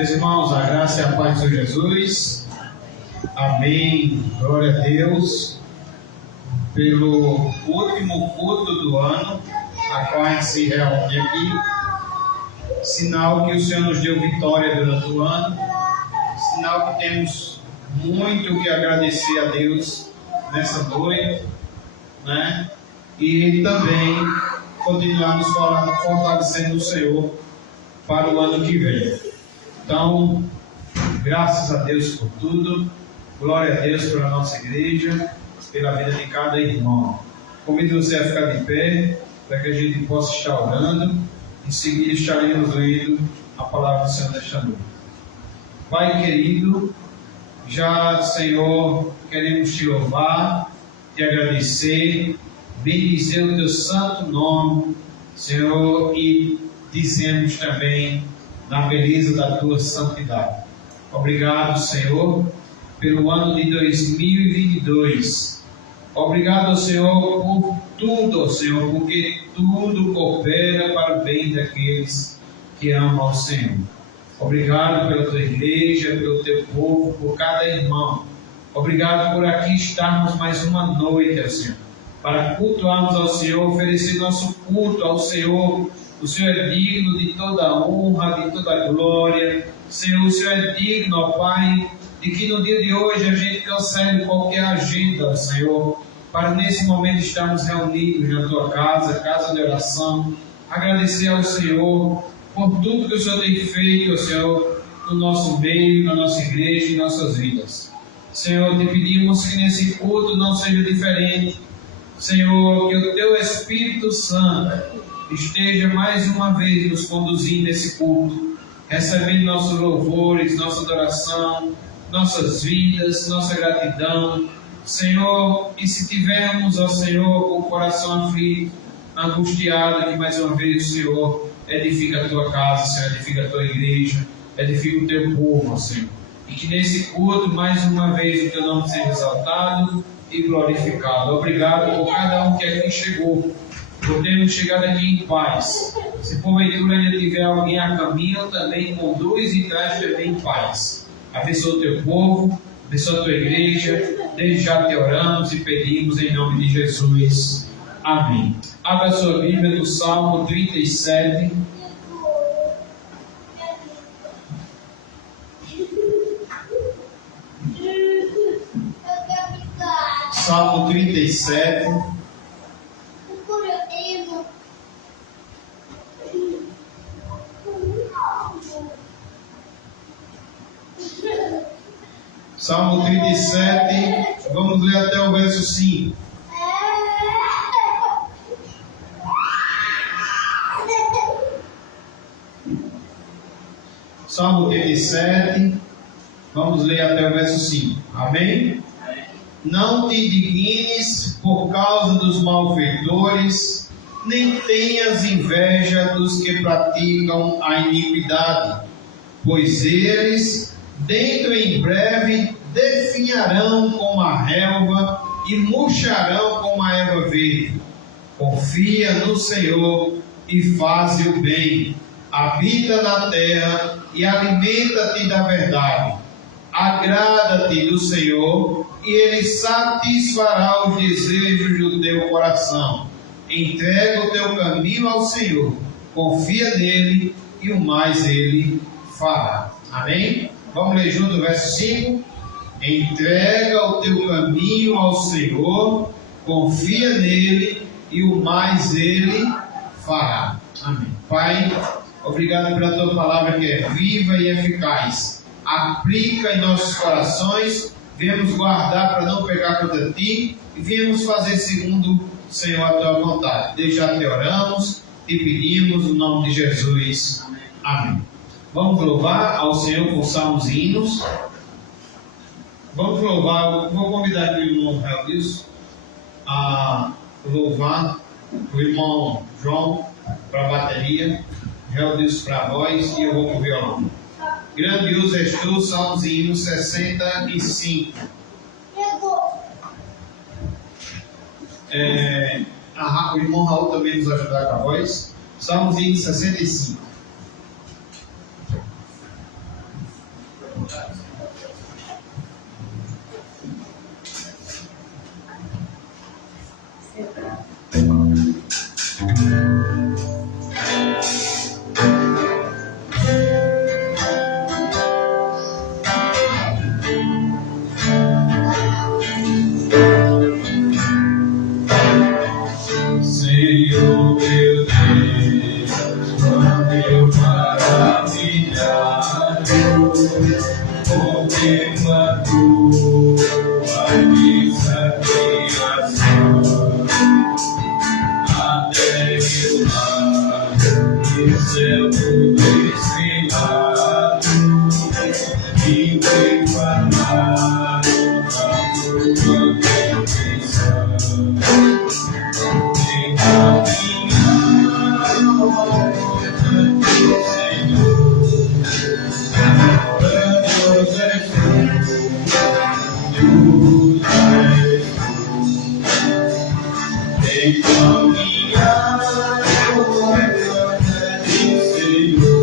Meus irmãos, a graça e a paz de Jesus. Amém. Glória a Deus pelo último culto do ano, a qual a gente se reúne aqui. Sinal que o Senhor nos deu vitória durante o ano. Sinal que temos muito que agradecer a Deus nessa noite, né? E também continuarmos fortalecendo o Senhor para o ano que vem. Então, graças a Deus por tudo, glória a Deus pela nossa igreja, pela vida de cada irmão. Convido você a ficar de pé, para que a gente possa estar orando. Em seguida estaremos lendo a palavra do Senhor nesta noite. Pai querido, já, Senhor, queremos te louvar, te agradecer, bendizer o teu santo nome, Senhor, e dizemos também na beleza da tua santidade. Obrigado, Senhor, pelo ano de 2022. Obrigado, Senhor, por tudo, Senhor, porque tudo coopera para o bem daqueles que amam ao Senhor. Obrigado pela tua igreja, pelo teu povo, por cada irmão. Obrigado por aqui estarmos mais uma noite, Senhor, para cultuarmos ao Senhor, oferecer nosso culto ao Senhor. O Senhor é digno de toda honra, de toda glória. Senhor, o Senhor é digno, ó Pai, de que no dia de hoje a gente cancele qualquer agenda, Senhor, para nesse momento estarmos reunidos na Tua casa, casa de oração, agradecer ao Senhor por tudo que o Senhor tem feito, Senhor, no nosso meio, na nossa igreja e em nossas vidas. Senhor, te pedimos que nesse culto não seja diferente. Senhor, que o Teu Espírito Santo esteja mais uma vez nos conduzindo nesse culto, recebendo nossos louvores, nossa adoração, nossas vidas, nossa gratidão. Senhor, e se tivermos, ó Senhor, com o coração aflito, angustiado, que mais uma vez o Senhor edifica a Tua casa, Senhor, edifica a Tua igreja, edifica o Teu povo, ó Senhor. E que nesse culto, mais uma vez, o Teu nome seja exaltado e glorificado. Obrigado por cada um que aqui chegou, por termos chegado aqui em paz. Se porventura ainda tiver alguém a caminho, também conduz e traz também em paz. Abençoa o Teu povo, abençoa a Tua igreja. Desde já te oramos e pedimos em nome de Jesus. Amém. Abra a sua Bíblia no Salmo 37. Salmo 37. Salmo 37, vamos ler até o verso 5. Salmo 37, vamos ler até o verso 5. Amém? Não te indignes por causa dos malfeitores, nem tenhas inveja dos que praticam a iniquidade, pois eles, dentro em breve, definharão como a relva e murcharão como a erva verde. Confia no Senhor e faze o bem. Habita na terra e alimenta-te da verdade. Agrada-te do Senhor e Ele satisfará os desejos do teu coração. Entrega o teu caminho ao Senhor, confia nele e o mais Ele fará. Amém? Vamos ler junto o verso 5. Entrega o teu caminho ao Senhor, confia nele e o mais Ele fará. Amém. Pai, obrigado pela Tua palavra que é viva e eficaz. Aplica em nossos corações, viemos guardar para não pecar contra Ti e viemos fazer segundo, Senhor, a Tua vontade. Desde já te oramos, e pedimos no nome de Jesus. Amém. Vamos louvar ao Senhor com salmos e hinos. Vamos louvar, vou convidar aqui o irmão Helvis a louvar, o irmão João para a bateria, Helvis para a voz e eu vou para o violão. Grandioso és tu, salmos e hinos 65. O irmão Raul também nos ajudar com a voz. Salmos e hinos 65. Senhor meu Deus, quando eu maravilhado, contempla tua imensa criação, a terra e o mar, e o céu tudo estrelado, e declamaram a tua perfeição. Senhor.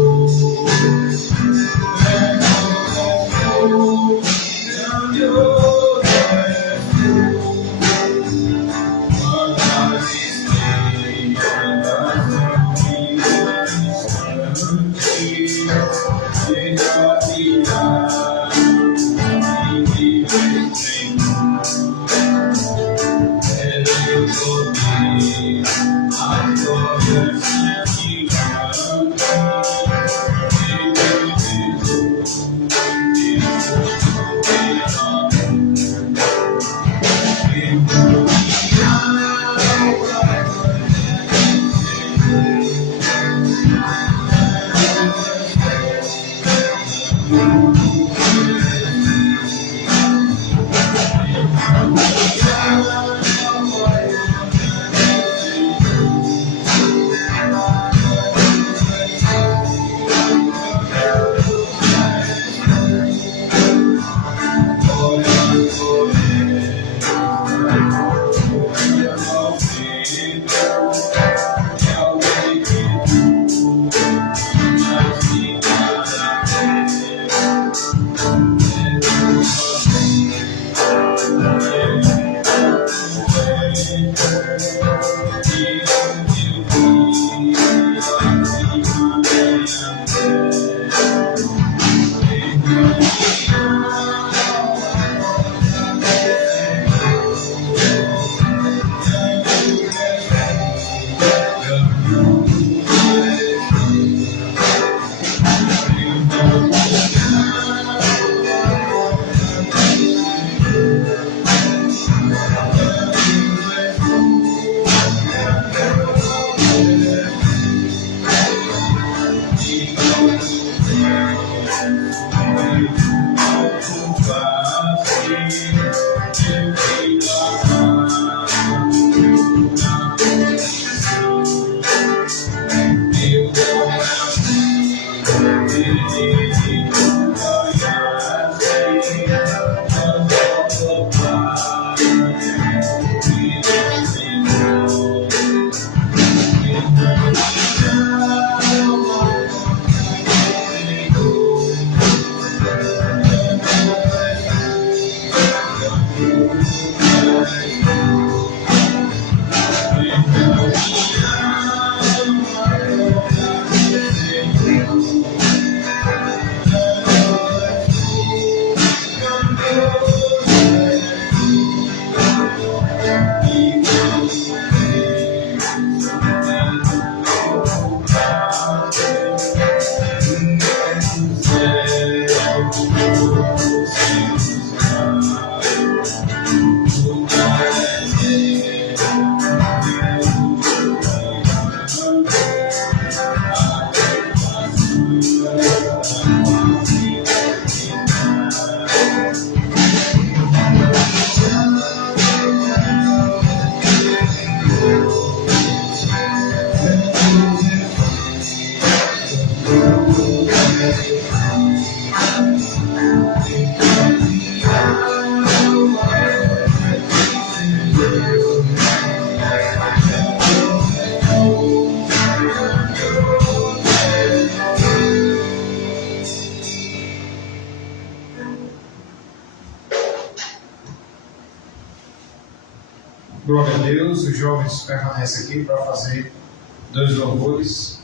Glória a Deus, os jovens permanecem aqui para fazer 2 louvores.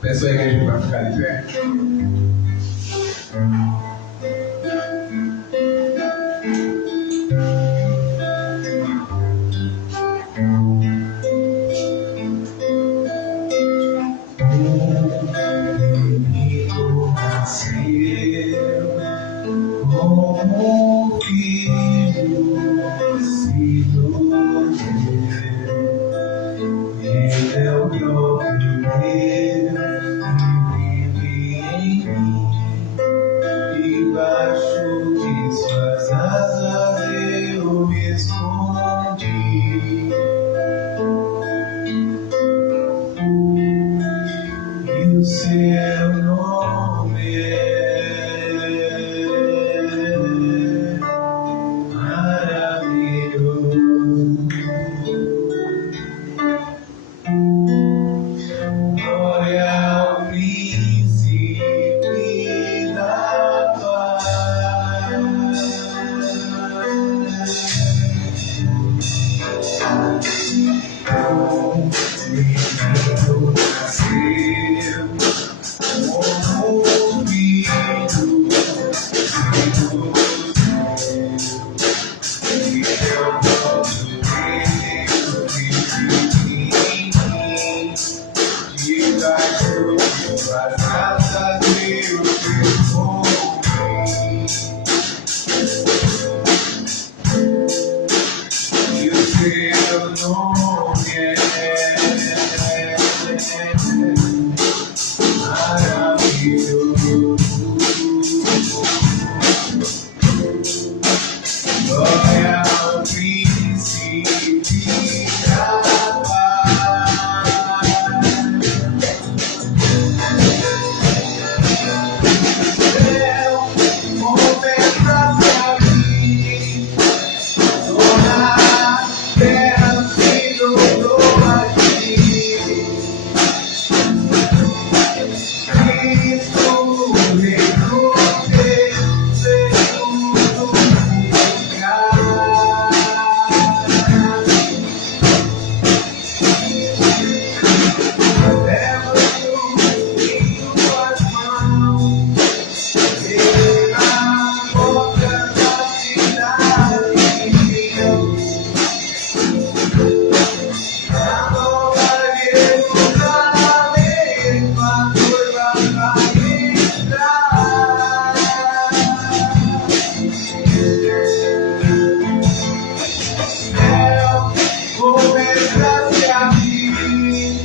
Peço a igreja para ficar de pé. Como filho nascido Ele é o próprio Deus que vive em mim. Debaixo de suas asas eu me escondi. E o seu nome é maravilhoso. Glória ao Príncipe da Paz. Menino nasceu como filho do Ele é o próprio Deus que vive em mim. Debaixo de suas asas eu me escondi. E o seu nome é maravilhoso. Glória ao Príncipe da Paz. Céu, conversa-se a mim, toda a terra se dobrou a ti. Cristo reinou segundo lugar. Leva-o em tuas mãos, e na porta da cidade, na nova Jerusalém, tua noiva vai entrar. Céu, conversa-se a mim,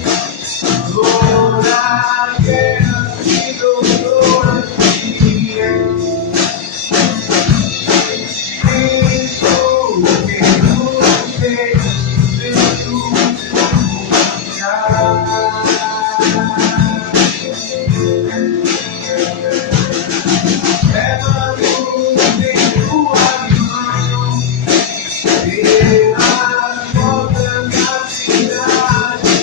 toda a terra se dobrou a ti. Cristo reinou segundo lugar. Leva-nos em tuas mãos, e nas portas da cidade,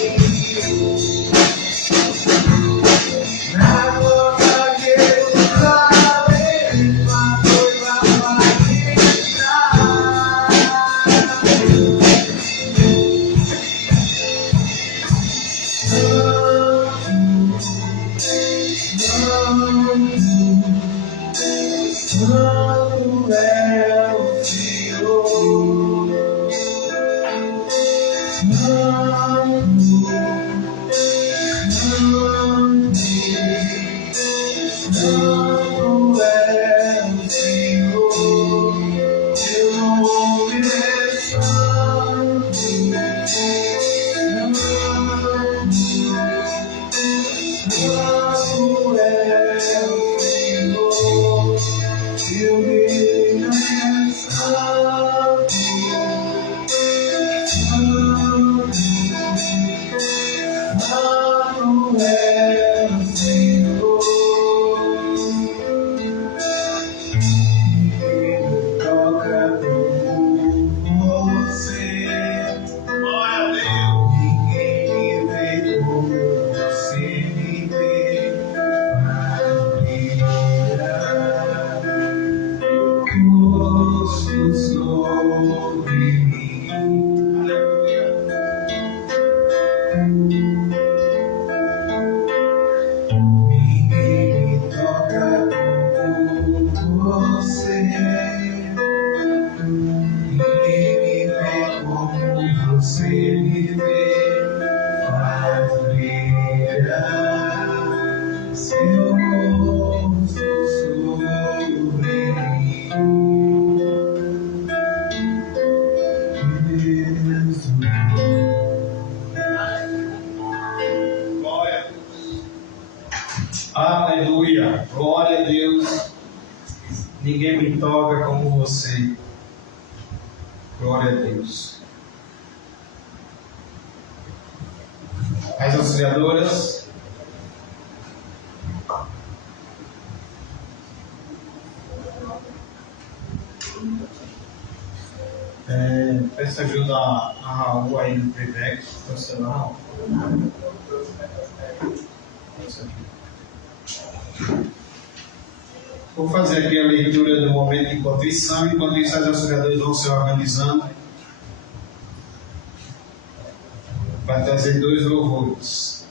na nova Jerusalém, tua noiva vai entrar. Santo é o Senhor. Santo é o Senhor. Teu nome é santo. Santo é o Senhor. Teu reino é santo. Santo é o Senhor. Ninguém toca como você. Glória a Deus. Ninguém me vê como você me vê. Maravilha. O rosto sobre Glória a Deus. As auxiliadoras. Peço ajuda a Raul aí no playback. Raul. Vou fazer aqui a leitura do momento de contrição, enquanto isso as auxiliadoras vão se organizando para trazer 2 louvores.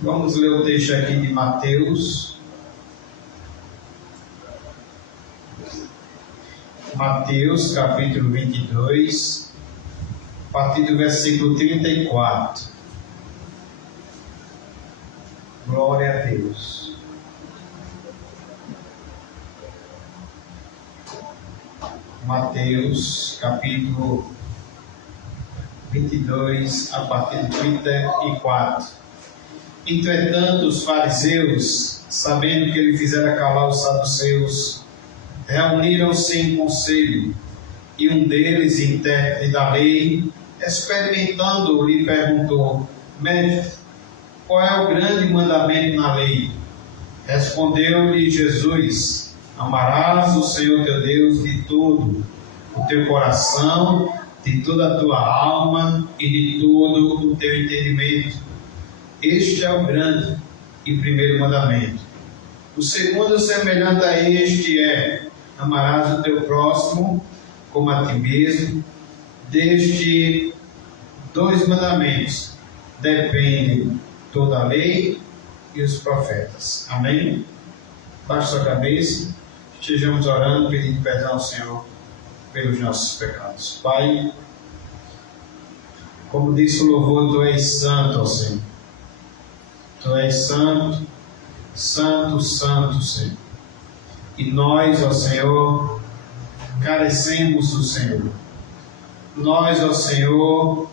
Vamos ler o texto aqui de Mateus. Mateus, capítulo 22, a partir do versículo 34. Glória a Deus. Mateus, capítulo 22, a partir do 34. Entretanto, os fariseus, sabendo que ele fizera calar os saduceus, reuniram-se em conselho, e um deles, intérprete da lei, experimentando, lhe perguntou: Mestre, qual é o grande mandamento na lei? Respondeu-lhe Jesus: amarás o Senhor teu Deus de todo o teu coração, de toda a tua alma e de todo o teu entendimento. Este é o grande e primeiro mandamento. O segundo, semelhante a este, é: amarás o teu próximo como a ti mesmo. Destes 2 mandamentos dependem toda a lei e os profetas. Amém? Baixe sua cabeça, estejamos orando, pedindo perdão ao Senhor pelos nossos pecados. Pai, como disse o louvor, Tu és santo, ó Senhor. Tu és santo, santo, santo, Senhor. E nós, ó Senhor, carecemos do Senhor. Nós, ó Senhor,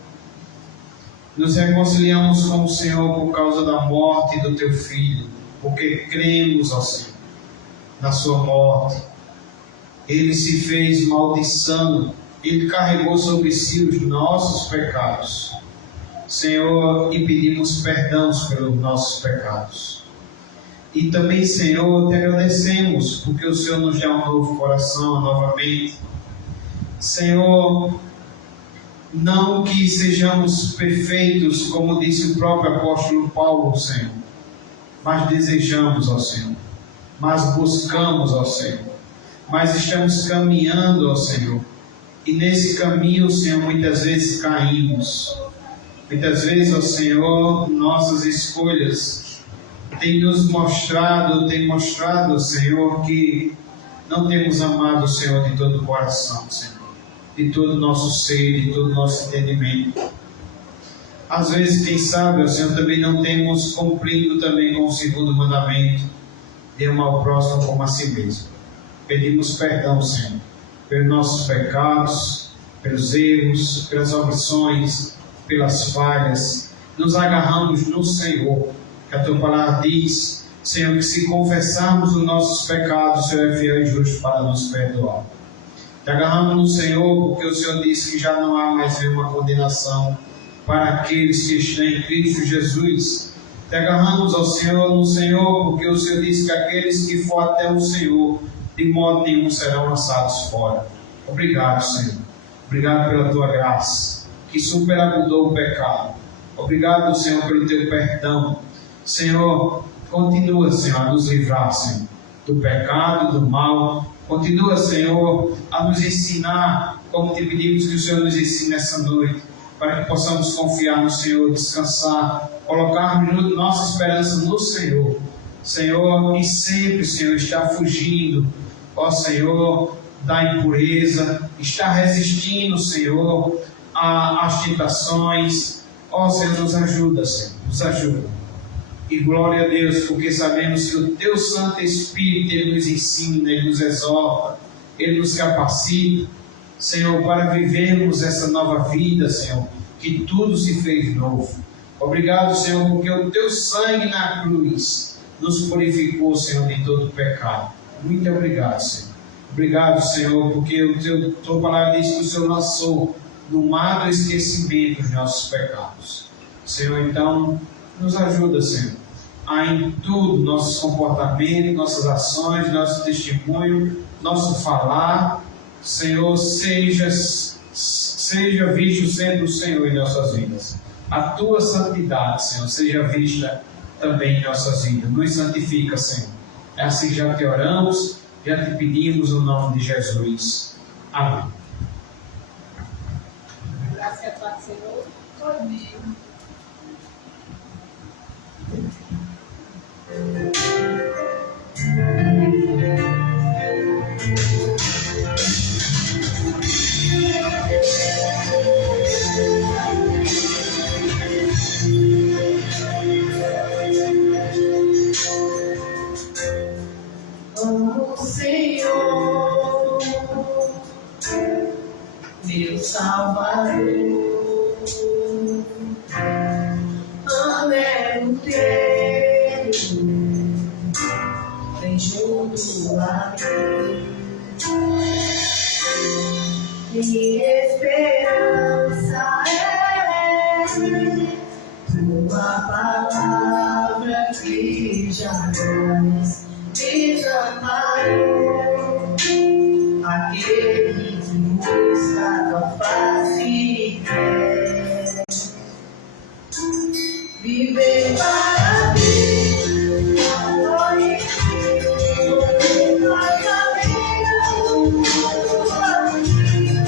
nos reconciliamos com o Senhor por causa da morte do Teu Filho, porque cremos, ó Senhor, na Sua morte. Ele se fez maldição, Ele carregou sobre si os nossos pecados, Senhor, e pedimos perdão pelos nossos pecados. E também, Senhor, Te agradecemos, porque o Senhor nos dá um novo coração, novamente. Senhor, não que sejamos perfeitos, como disse o próprio apóstolo Paulo, Senhor, mas desejamos, ó Senhor, mas buscamos, ó Senhor, mas estamos caminhando, ó Senhor, e nesse caminho, Senhor, muitas vezes caímos. Muitas vezes, ó Senhor, nossas escolhas têm mostrado, Senhor, que não temos amado o Senhor de todo o coração, Senhor, de todo o nosso ser, de todo o nosso entendimento. Às vezes, quem sabe, ó Senhor, também não temos cumprido também com o segundo mandamento, de amar o próximo como a si mesmo. Pedimos perdão, Senhor, pelos nossos pecados, pelos erros, pelas omissões, pelas falhas. Nos agarramos no Senhor, que a Tua palavra diz, Senhor, que se confessarmos os nossos pecados, o Senhor é fiel e justo para nos perdoar. Te agarramos no Senhor, porque o Senhor disse que já não há mais nenhuma condenação para aqueles que estão em Cristo Jesus. Te agarramos ao Senhor, no Senhor, porque o Senhor disse que aqueles que for até o Senhor, de modo nenhum serão lançados fora. Obrigado, Senhor. Obrigado pela Tua graça, que superabundou o pecado. Obrigado, Senhor, pelo Teu perdão. Senhor, continua, Senhor, a nos livrar, Senhor, do pecado, do mal. Continua, Senhor, a nos ensinar, como Te pedimos que o Senhor nos ensine essa noite, para que possamos confiar no Senhor, descansar, colocarmos nossa esperança no Senhor. Senhor, e sempre, Senhor, está fugindo, ó Senhor, da impureza, está resistindo, Senhor, às tentações. Ó Senhor, nos ajuda, Senhor, nos ajuda. E glória a Deus, porque sabemos que o Teu Santo Espírito, Ele nos ensina, Ele nos exorta, Ele nos capacita, Senhor, para vivermos essa nova vida, Senhor, que tudo se fez novo. Obrigado, Senhor, porque o Teu sangue na cruz nos purificou, Senhor, de todo pecado. Muito obrigado, Senhor. Obrigado, Senhor, porque tua palavra diz que o Senhor lançou no mar do esquecimento os nossos pecados. Senhor, então, nos ajuda, Senhor, a em tudo, nossos comportamentos, nossas ações, nosso testemunho, nosso falar, Senhor, seja visto sendo o Senhor em nossas vidas. A tua santidade, Senhor, seja vista também em nossas vidas. Nos santifica, Senhor. É assim que já te oramos, já te pedimos no nome de Jesus. Amém. Graças a Deus, Senhor. Amém. Amo o Senhor, meu Salvador. Anelo teu, vem junto a mim. Minha esperança é tua palavra que jamais desamparou. Aquele que busca tua face quer viver para mim, amor em ti, tua caminho, tua vida,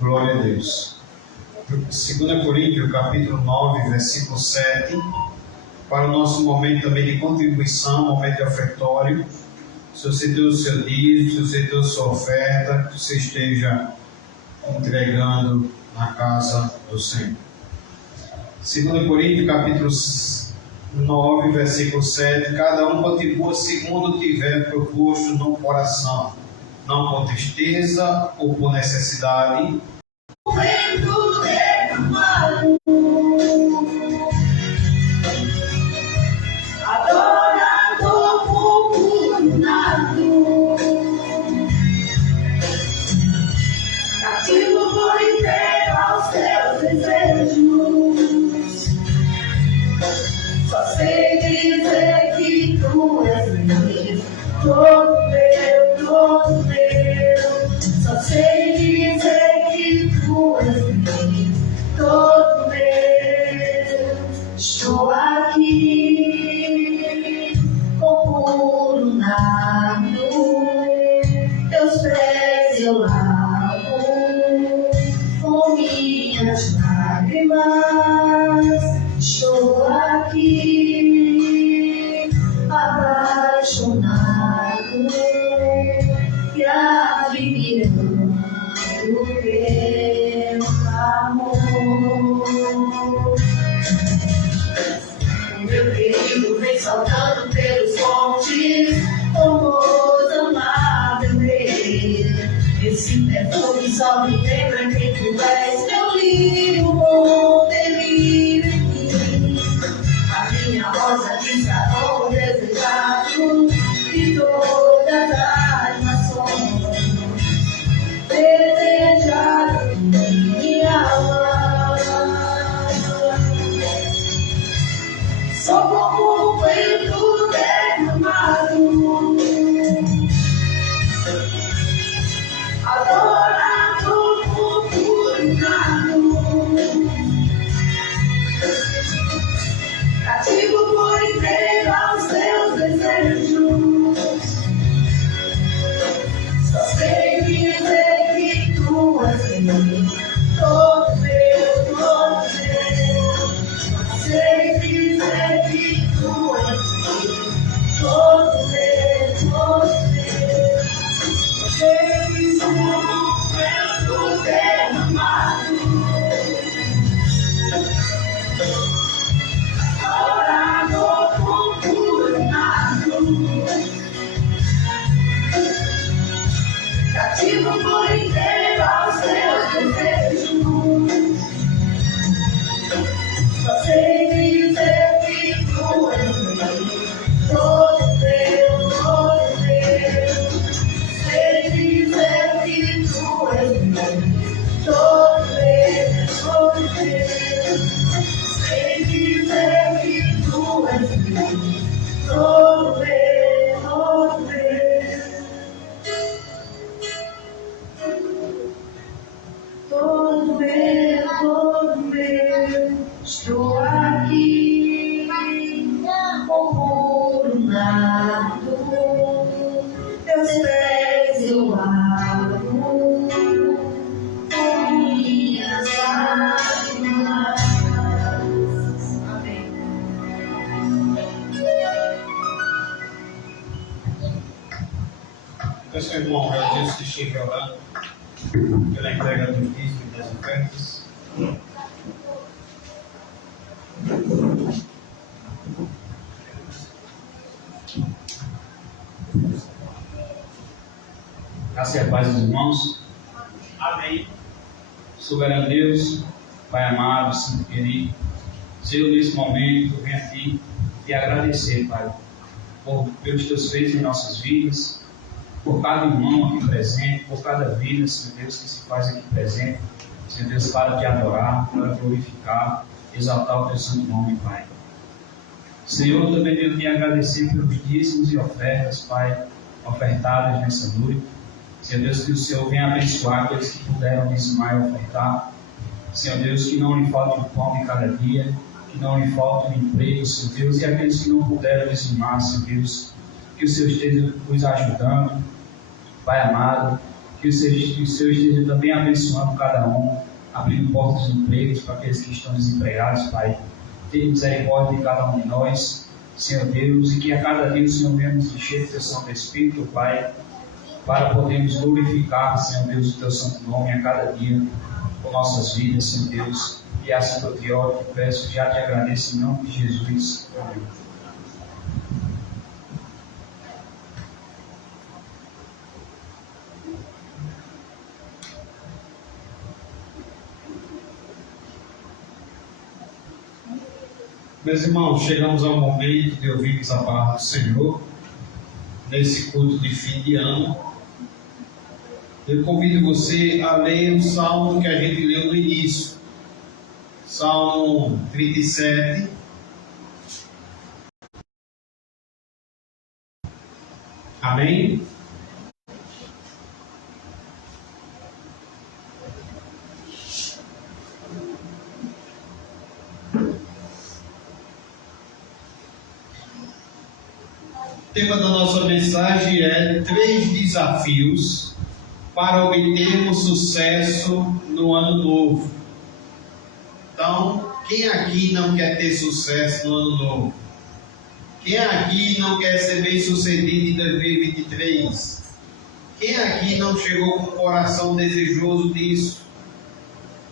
Glória a Deus. 2 Coríntios, capítulo 9, versículo 7. Para o nosso momento também de contribuição, momento de ofertório. Se você deu o seu dízimo, se você deu a sua oferta, que você esteja entregando na casa do Senhor. 2 Coríntios, capítulo 9, versículo 7. Cada um contribua segundo tiver proposto no coração, não por tristeza ou por necessidade. o vento derramado saltando pelos montes, como amavelmente. Esse perfume só me lembra que tu és meu lírio bom, delírio em mim. A minha rosa de sarão desejado de todas as nações, desejado em minha alma. Sou como um vento derramado, adorado purpurado, cativo por inteiro aos teus desejos. Só sei dizer que tu és meu, todo meu, todo meu. Só sei dizer que tu és meu, todo meu, todo meu. Sei que sou um vento derramado, adorado purpurado, cativo por inteiro aos teus desejos. Só sei dizer que tu és meu, todo meu, todo meu. Sei dizer que tu és meu, todo meu, todo meu. Sei dizer que tu és meu, todo meu, todo meu. Todo meu, estou aqui, como um nado, teus pés eu lavo, com minhas lágrimas. Amém. Peço ao irmão Religioso que esteja orando pela entrega do dízimo e das ofertas. Graça e a paz dos irmãos. Amém. Soberano Deus, Pai amado, Santo querido, Senhor, nesse momento eu venho a Ti te agradecer, Pai, pelos Teus feitos em nossas vidas, por cada irmão aqui presente, por cada vida, Senhor Deus, que se faz aqui presente, Senhor Deus, para Te adorar, para glorificar, exaltar o Teu santo nome, Pai. Senhor, também venho Te agradecer pelos dízimos e ofertas, Pai, ofertadas nessa noite. Senhor Deus, que o Senhor venha abençoar aqueles que puderam dizimar e ofertar. Senhor Deus, que não lhe falte o pão de cada dia, que não lhe falte o emprego, Senhor Deus, e aqueles que não puderam dizimar, Senhor Deus, que o Senhor esteja os ajudando, Pai amado, que o Senhor esteja também abençoando cada um, abrindo portas de empregos para aqueles que estão desempregados, Pai. Tenha misericórdia de cada um de nós, Senhor Deus, e que a cada dia o Senhor venha nos encher do Teu Santo Espírito, Pai, para podermos glorificar, Senhor Deus, o Teu santo nome a cada dia com nossas vidas, Senhor Deus. E assim que eu te oro, te peço, já te agradeço em nome de Jesus. Amém. Meus irmãos, chegamos ao momento de ouvirmos a palavra do Senhor nesse culto de fim de ano. Eu convido você a ler o salmo que a gente leu no início, Salmo 37. Amém? O tema da nossa mensagem é 3 desafios para obtermos sucesso no ano novo. Então, quem aqui não quer ter sucesso no ano novo? Quem aqui não quer ser bem sucedido em 2023? Quem aqui não chegou com o coração desejoso disso?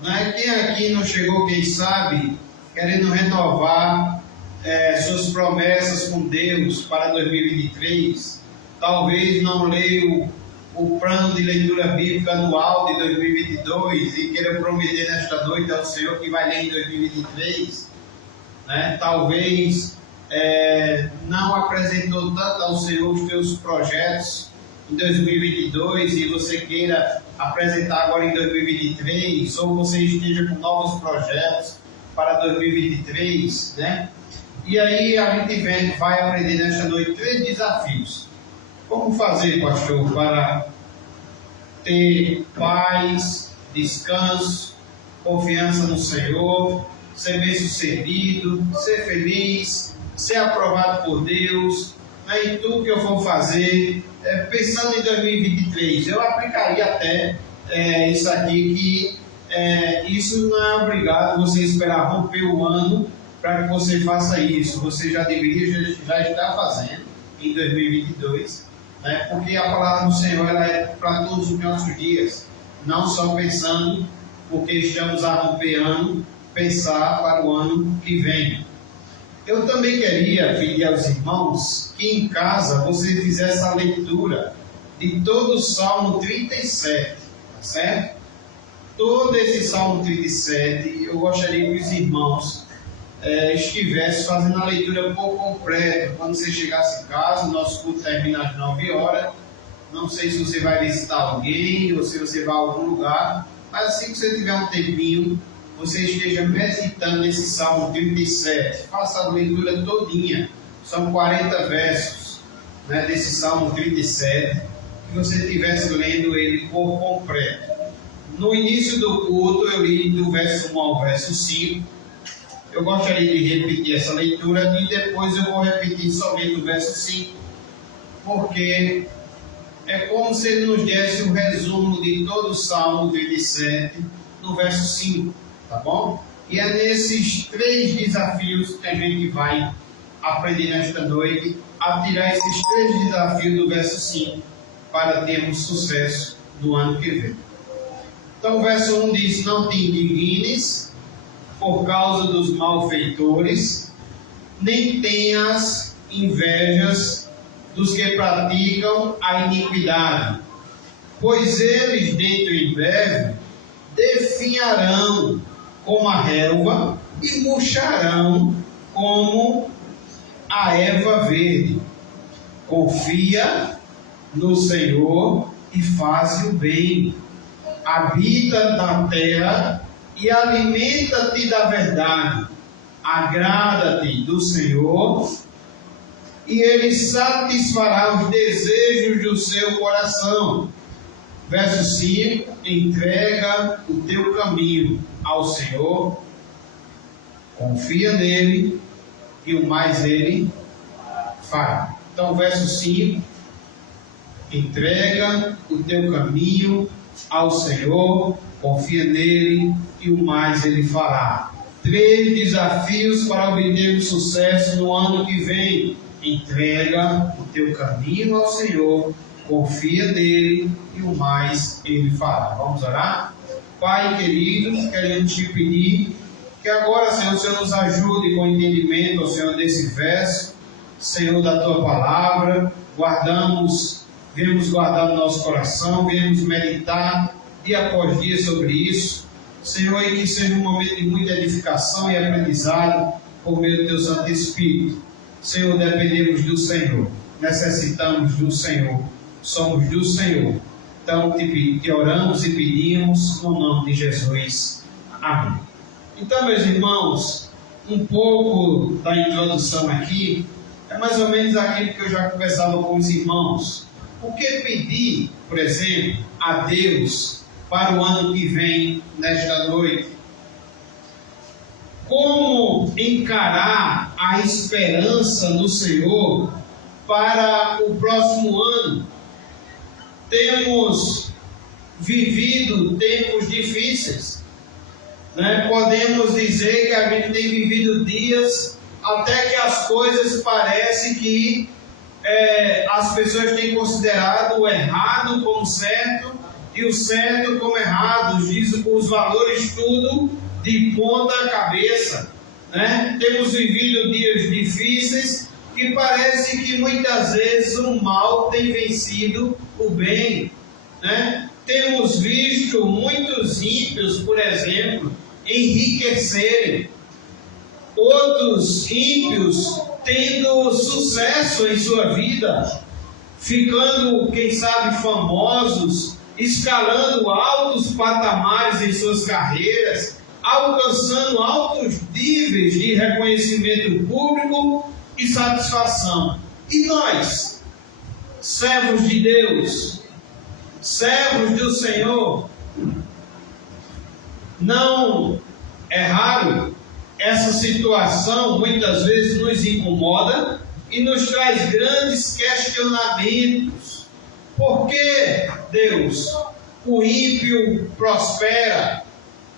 Não é? Quem aqui não chegou, quem sabe, querendo renovar suas promessas com Deus para 2023, talvez não leia o plano de leitura bíblica anual de 2022 e queira prometer nesta noite ao Senhor que vai ler em 2023, né? Talvez não apresentou tanto ao Senhor os teus projetos em 2022 e você queira apresentar agora em 2023, ou você esteja com novos projetos para 2023, né? E aí a gente vai aprender nesta noite 3 desafios. Como fazer, pastor, para ter paz, descanso, confiança no Senhor, ser bem-sucedido, ser feliz, ser aprovado por Deus, né? Em tudo que eu for fazer, pensando em 2023, eu aplicaria até isso aqui, que isso não é obrigado você esperar romper o ano para que você faça isso. Você já deveria já estar fazendo em 2022, né? Porque a palavra do Senhor ela é para todos os nossos dias, não só pensando porque estamos a romper ano, pensar para o ano que vem. Eu também queria pedir aos irmãos que em casa você fizesse a leitura de todo o Salmo 37, tá certo? Todo esse Salmo 37, eu gostaria que os irmãos estivessem fazendo a leitura por completo. Quando você chegasse em casa, o nosso culto termina às 9 horas. Não sei se você vai visitar alguém ou se você vai a algum lugar, mas assim que você tiver um tempinho, você esteja meditando nesse Salmo 37. Faça a leitura todinha. São 40 versos, né, desse Salmo 37. Que você estivesse lendo ele por completo. No início do culto, eu li do verso 1 ao verso 5. Eu gostaria de repetir essa leitura e depois eu vou repetir somente o verso 5. Porque é como se ele nos desse um resumo de todo o Salmo 37 no verso 5. Tá bom? E é nesses 3 desafios que a gente vai aprender nesta noite, a tirar esses 3 desafios do verso 5 para termos sucesso no ano que vem. Então o verso 1 diz: não te indignes por causa dos malfeitores, nem tenhas invejas dos que praticam a iniquidade, pois eles dentro em breve definharão como a relva e murcharão como a erva verde. Confia no Senhor e faz o bem. Habita na terra e alimenta-te da verdade. Agrada-te do Senhor e Ele satisfará os desejos do seu coração. Verso 5: entrega o teu caminho ao Senhor, confia nele e o mais Ele fará. Então, verso 5: entrega o teu caminho ao Senhor, confia nele e o mais Ele fará. 3 desafios para obter sucesso no ano que vem. Entrega o teu caminho ao Senhor, confia nele e o mais Ele fará. Vamos orar? Pai querido, queremos te pedir que agora, Senhor, o Senhor nos ajude com entendimento, Senhor, desse verso, Senhor, da tua palavra. Viemos guardar no nosso coração, viemos meditar dia após dia sobre isso. Senhor, e que seja um momento de muita edificação e aprendizado por meio do teu Santo Espírito. Senhor, dependemos do Senhor, necessitamos do Senhor, somos do Senhor. Então te oramos e pedimos no nome de Jesus. Amém. Então, meus irmãos, um pouco da introdução aqui é mais ou menos aquilo que eu já conversava com os irmãos. O que pedir, por exemplo, a Deus para o ano que vem, nesta noite? Como encarar a esperança no Senhor para o próximo ano? Temos vivido tempos difíceis, né? Podemos dizer que a gente tem vivido dias até que as coisas parecem que as pessoas têm considerado o errado como certo e o certo como errado. Diz os valores tudo de ponta cabeça, né? Temos vivido dias difíceis que parece que muitas vezes o mal tem vencido o bem, né? Temos visto muitos ímpios, por exemplo, enriquecerem, outros ímpios tendo sucesso em sua vida, ficando, quem sabe, famosos, escalando altos patamares em suas carreiras, alcançando altos níveis de reconhecimento público e satisfação. E nós, servos de Deus, servos do Senhor, não é raro essa situação muitas vezes nos incomoda e nos traz grandes questionamentos. Por que, Deus, o ímpio prospera?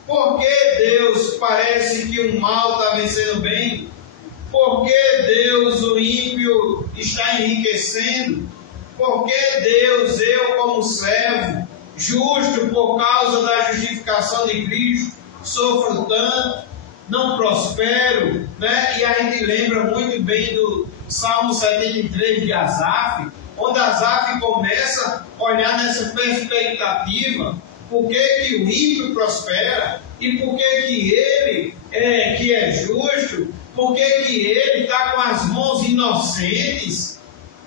Por que, Deus, parece que o mal está vencendo o bem? Por que, Deus, o ímpio está enriquecendo? Por que, Deus, eu como servo, justo por causa da justificação de Cristo, sofro tanto, não prospero, né? E a gente lembra muito bem do Salmo 73 de Asaf, onde Asaf começa a olhar nessa perspectiva, por que o ímpio prospera e por que ele, que é justo, por que ele está com as mãos inocentes,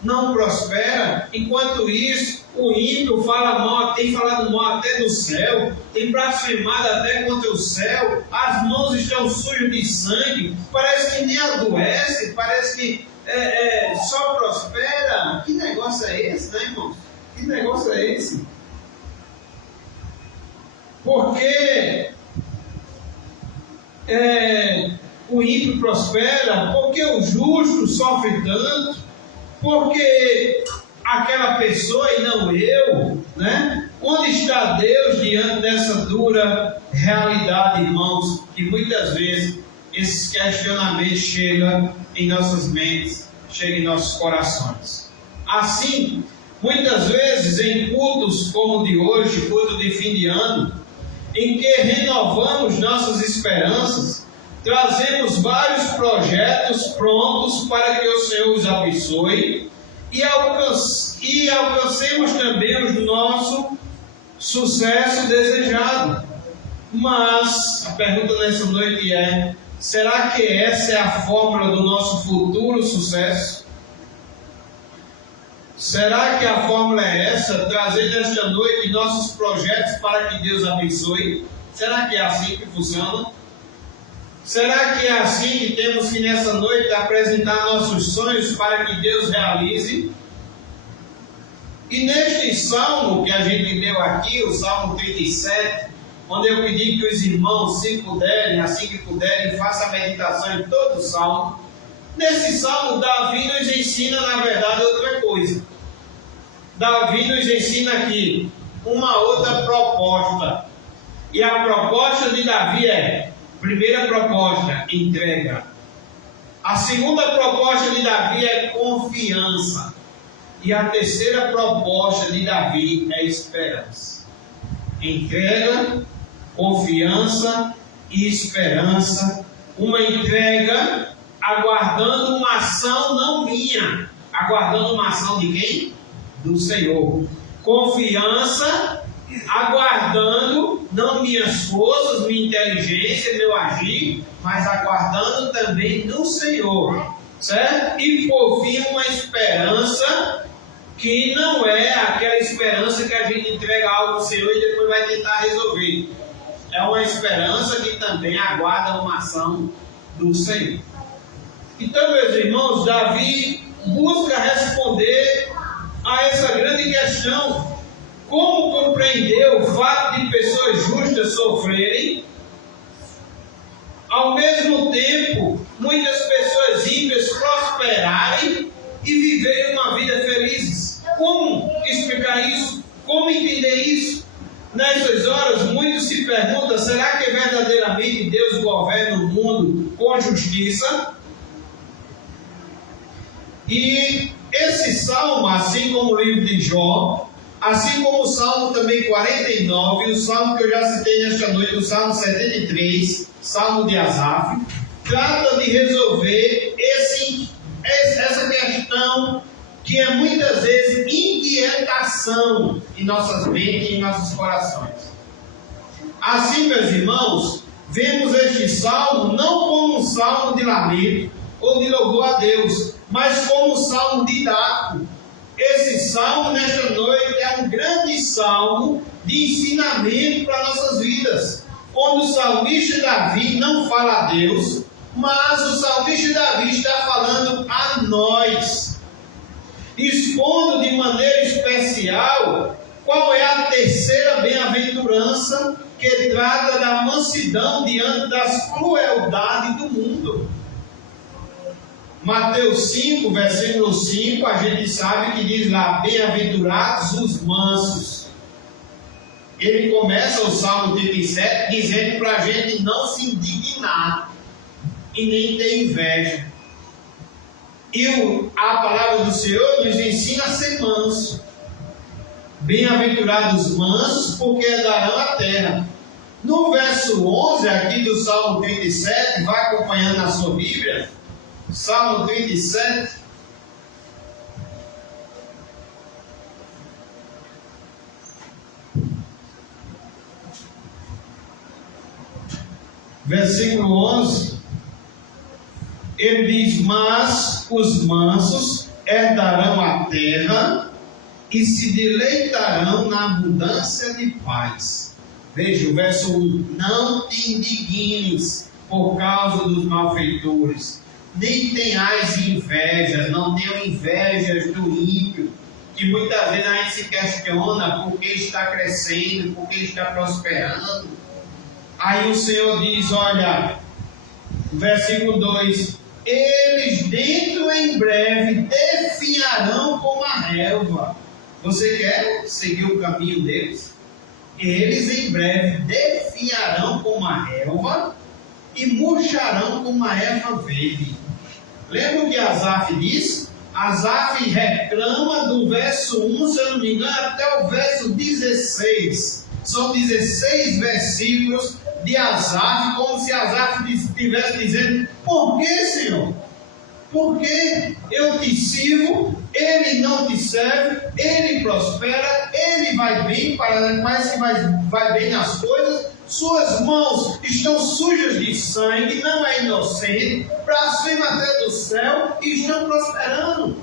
não prospera. Enquanto isso, o ímpio fala mal, tem falado mal até do céu, tem blasfemado até contra o céu, as mãos estão sujas de sangue, parece que nem adoece, parece que só prospera. Que negócio é esse, né, irmão? Que negócio é esse? Porque o ímpio prospera, porque o justo sofre tanto, porque aquela pessoa e não eu, né? Onde está Deus diante dessa dura realidade, irmãos, que muitas vezes esses questionamentos chegam em nossas mentes, chegam em nossos corações. Assim, muitas vezes em cultos como o de hoje, culto de fim de ano, em que renovamos nossas esperanças, trazemos vários projetos prontos para que o Senhor os abençoe e alcancemos também o nosso sucesso desejado. Mas a pergunta nessa noite é: será que essa é a fórmula do nosso futuro sucesso? Será que a fórmula é essa? Trazer nesta noite nossos projetos para que Deus abençoe? Será que é assim que funciona? Será que é assim que temos que nessa noite apresentar nossos sonhos para que Deus realize? E neste salmo que a gente leu aqui, o Salmo 37, onde eu pedi que os irmãos, se puderem, assim que puderem, façam a meditação em todo o salmo. Nesse salmo, Davi nos ensina, na verdade, outra coisa. Davi nos ensina aqui uma outra proposta. E a proposta de Davi é: primeira proposta, entrega. A segunda proposta de Davi é confiança. E a terceira proposta de Davi é esperança. Entrega, confiança e esperança. Uma entrega aguardando uma ação não minha. Aguardando uma ação de quem? Do Senhor. Confiança, aguardando não minhas forças, minha inteligência, meu agir, mas aguardando também no Senhor, certo? E por fim, uma esperança que não é aquela esperança que a gente entrega algo ao Senhor e depois vai tentar resolver. É uma esperança que também aguarda uma ação do Senhor. Então, meus irmãos, Davi busca responder a essa grande questão: como compreender o fato de pessoas justas sofrerem, ao mesmo tempo muitas pessoas ímpias prosperarem e viverem uma vida felizes? Como explicar isso? Como entender isso? Nessas horas, muitos se perguntam: será que verdadeiramente Deus governa o mundo com justiça? E esse salmo, assim como o livro de Jó, assim como o Salmo também 49, o Salmo que eu já citei nesta noite, o Salmo 73, Salmo de Asaf, trata de resolver essa questão que é muitas vezes inquietação em nossas mentes e em nossos corações. Assim, meus irmãos, vemos este salmo não como um salmo de lamento ou de louvor a Deus, mas como um salmo didático. Esse salmo, nesta noite, é um grande salmo de ensinamento para nossas vidas, onde o salmista Davi não fala a Deus, mas o salmista Davi está falando a nós, expondo de maneira especial qual é a terceira bem-aventurança que trata da mansidão diante das crueldades do mundo. Mateus 5, versículo 5, a gente sabe que diz lá: bem-aventurados os mansos. Ele começa o Salmo 37 dizendo para a gente não se indignar e nem ter inveja. E a palavra do Senhor nos ensina a ser manso. Bem-aventurados os mansos, porque herdarão a terra. No verso 11 aqui do Salmo 37, vai acompanhando na sua Bíblia, Salmo 37, versículo 11, ele diz: mas os mansos herdarão a terra e se deleitarão na abundância de paz. Veja o verso 1: não te indignes por causa dos malfeitores, nem tenhais inveja, não tenham invejas do ímpio, que muitas vezes a gente se questiona por que está crescendo, por que está prosperando. Aí o Senhor diz, olha, versículo 2: eles dentro em breve definharão como a relva. Você quer seguir o caminho deles? Eles em breve definharão como a relva e murcharão como a erva verde. Lembra o que Asaf diz? Asaf reclama do verso 1, se eu não me engano, até o verso 16. São 16 versículos de Asaf, como se Asaf estivesse dizendo: por que, Senhor? Porque eu te sirvo, ele não te serve, ele prospera, ele vai bem, parece que vai bem nas coisas, suas mãos estão sujas de sangue, não é inocente, blasfema até do céu e estão prosperando.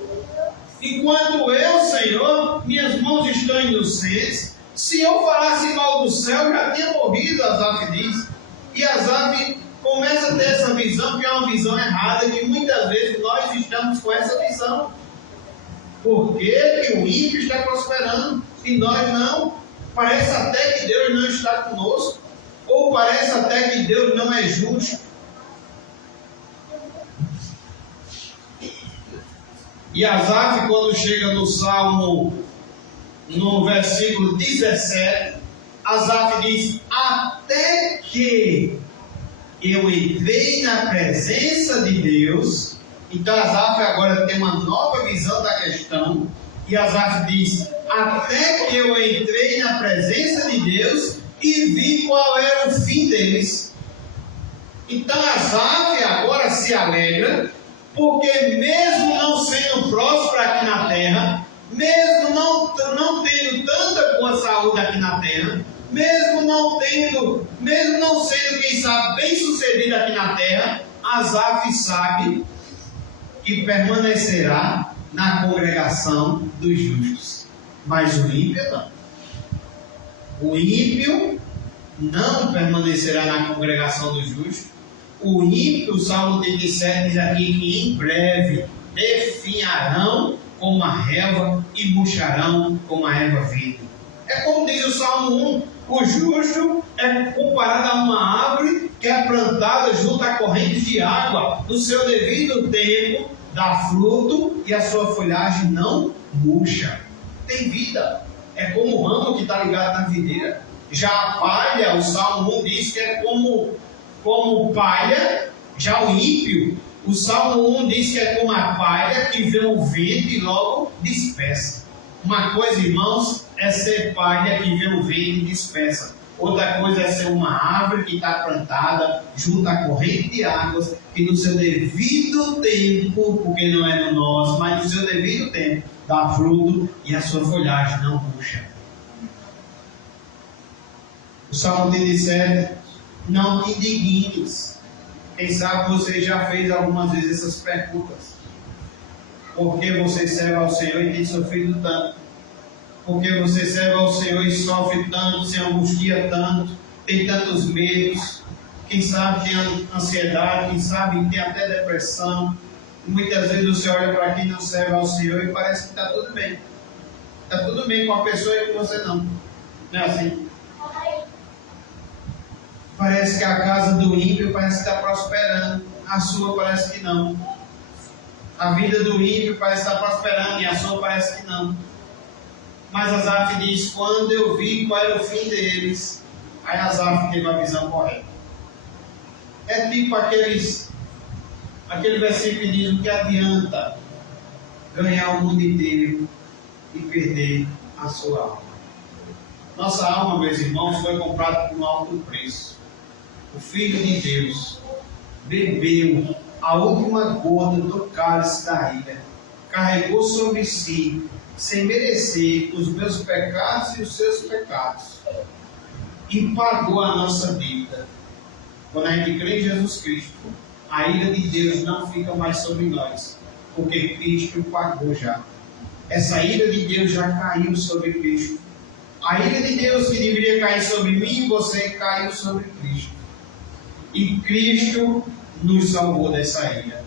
Enquanto eu, Senhor, minhas mãos estão inocentes. Se eu falasse mal do céu, já tinha morrido, Asaf diz. E Asaf começa a ter essa visão, que é uma visão errada, que muitas vezes nós estamos com essa visão. Por que o ímpio está prosperando e nós não? Parece até que Deus não está conosco, ou parece até que Deus não é justo. E Asaf, quando chega no Salmo, no versículo 17, Asaf diz: até que eu entrei na presença de Deus. Então Asaf agora tem uma nova visão da questão, e Asaf diz: até que eu entrei na presença de Deus e vi qual era o fim deles. Então Asaf agora se alegra, porque mesmo não sendo próspero aqui na terra, mesmo não tendo tanta boa saúde aqui na terra, mesmo não sendo, quem sabe, bem sucedido aqui na terra, Asaf sabe que permanecerá na congregação dos justos. Mas o ímpio não. O ímpio não permanecerá na congregação dos justos. O ímpio, o Salmo 37 diz aqui que em breve definharão como a relva e murcharão como a erva verde. É como diz o Salmo 1, o justo é comparado a uma árvore que é plantada junto a correntes de água, no seu devido tempo dá fruto e a sua folhagem não murcha. Tem vida. É como o ramo que está ligado na videira. Já a palha, o Salmo 1 diz que é como palha. Já o ímpio, o Salmo 1 diz que é como a palha que vê o vento e logo dispersa. Uma coisa, irmãos, é ser palha que vê o vento e dispersa. outra coisa é ser uma árvore que está plantada junto à corrente de águas, que no seu devido tempo, porque não é no nosso, mas no seu devido tempo, dá fruto e a sua folhagem não murcha. O Salmo 37, não te indignes. Quem sabe você já fez algumas vezes essas perguntas. Por que você serve ao Senhor e tem sofrido tanto? Por que você serve ao Senhor e sofre tanto, se angustia tanto, tem tantos medos? Quem sabe tem ansiedade, quem sabe tem até depressão. Muitas vezes você olha para quem não serve ao Senhor e parece que está tudo bem. Está tudo bem com a pessoa e com você não. Não é assim? Parece que a casa do ímpio parece que está prosperando, a sua parece que não. A vida do ímpio parece estar prosperando e a sua parece que não. Mas Asaf diz, quando eu vi qual era o fim deles, aí Asaf teve a visão correta. É tipo aquele versículo que diz, o que adianta ganhar o mundo inteiro e perder a sua alma. Nossa alma, meus irmãos, foi comprada por um alto preço. O Filho de Deus bebeu a última gota do cálice da ira, carregou sobre si, sem merecer, os meus pecados e os seus pecados, e pagou a nossa dívida. Quando a gente crê em Jesus Cristo, a ira de Deus não fica mais sobre nós, porque Cristo pagou já. Essa ira de Deus já caiu sobre Cristo. A ira de Deus que deveria cair sobre mim e você caiu sobre Cristo. E Cristo nos salvou dessa ira.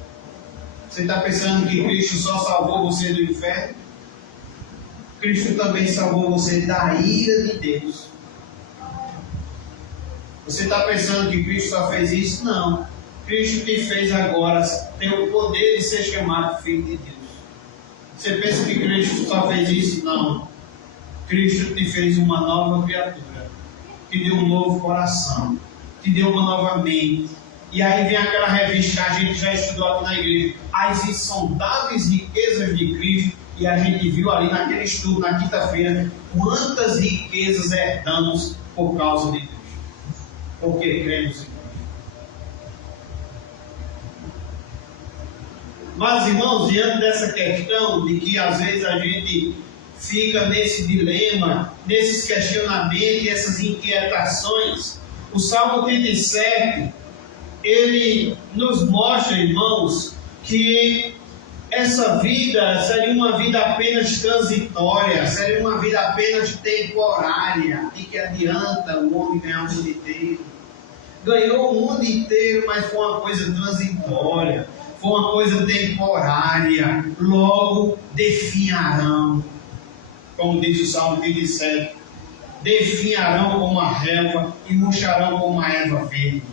Você está pensando que Cristo só salvou você do inferno? Cristo também salvou você da ira de Deus. Você está pensando que Cristo só fez isso? Não. Cristo que fez agora tem o poder de ser chamado Filho de Deus. Você pensa que Cristo só fez isso? Não. Cristo te fez uma nova criatura, te deu um novo coração, te deu uma nova mente. E aí vem aquela revista que a gente já estudou aqui na igreja, as insondáveis riquezas de Cristo, e a gente viu ali naquele estudo na quinta-feira quantas riquezas herdamos por causa de Cristo, porque cremos em Cristo. Mas, irmãos, diante dessa questão de que às vezes a gente fica nesse dilema, nesses questionamentos, essas inquietações, o Salmo 37, ele nos mostra, irmãos, que essa vida seria uma vida apenas transitória, seria uma vida apenas temporária. E que adianta o homem ganhar o mundo inteiro? Ganhou o mundo inteiro, mas foi uma coisa transitória, foi uma coisa temporária, logo definharão. Como diz o Salmo 37, definharão como a relva e murcharão como a erva verde.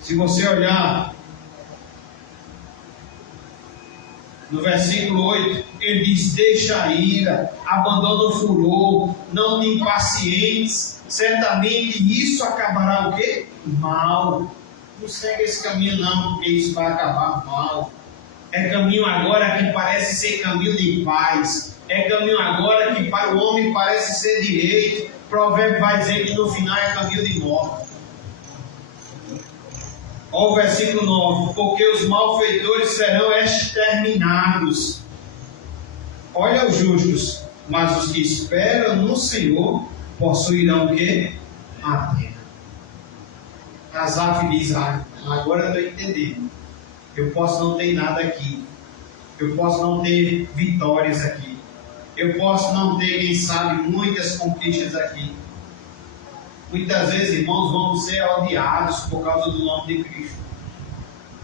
Se você olhar no versículo 8, ele diz, deixa a ira, abandona o furor, não te impacientes, certamente isso acabará o quê? Mal. Não segue esse caminho não, porque isso vai acabar mal. É caminho agora que parece ser caminho de paz. É caminho agora que para o homem parece ser direito. O provérbio vai dizer que no final é caminho de morte. Olha o versículo 9. Porque os malfeitores serão exterminados. Olha os justos. Mas os que esperam no Senhor possuirão o quê? A terra. Asaf diz, agora eu estou entendendo. Eu posso não ter nada aqui. Eu posso não ter vitórias aqui. Eu posso não ter, quem sabe, muitas conquistas aqui. Muitas vezes, irmãos, vamos ser odiados por causa do nome de Cristo.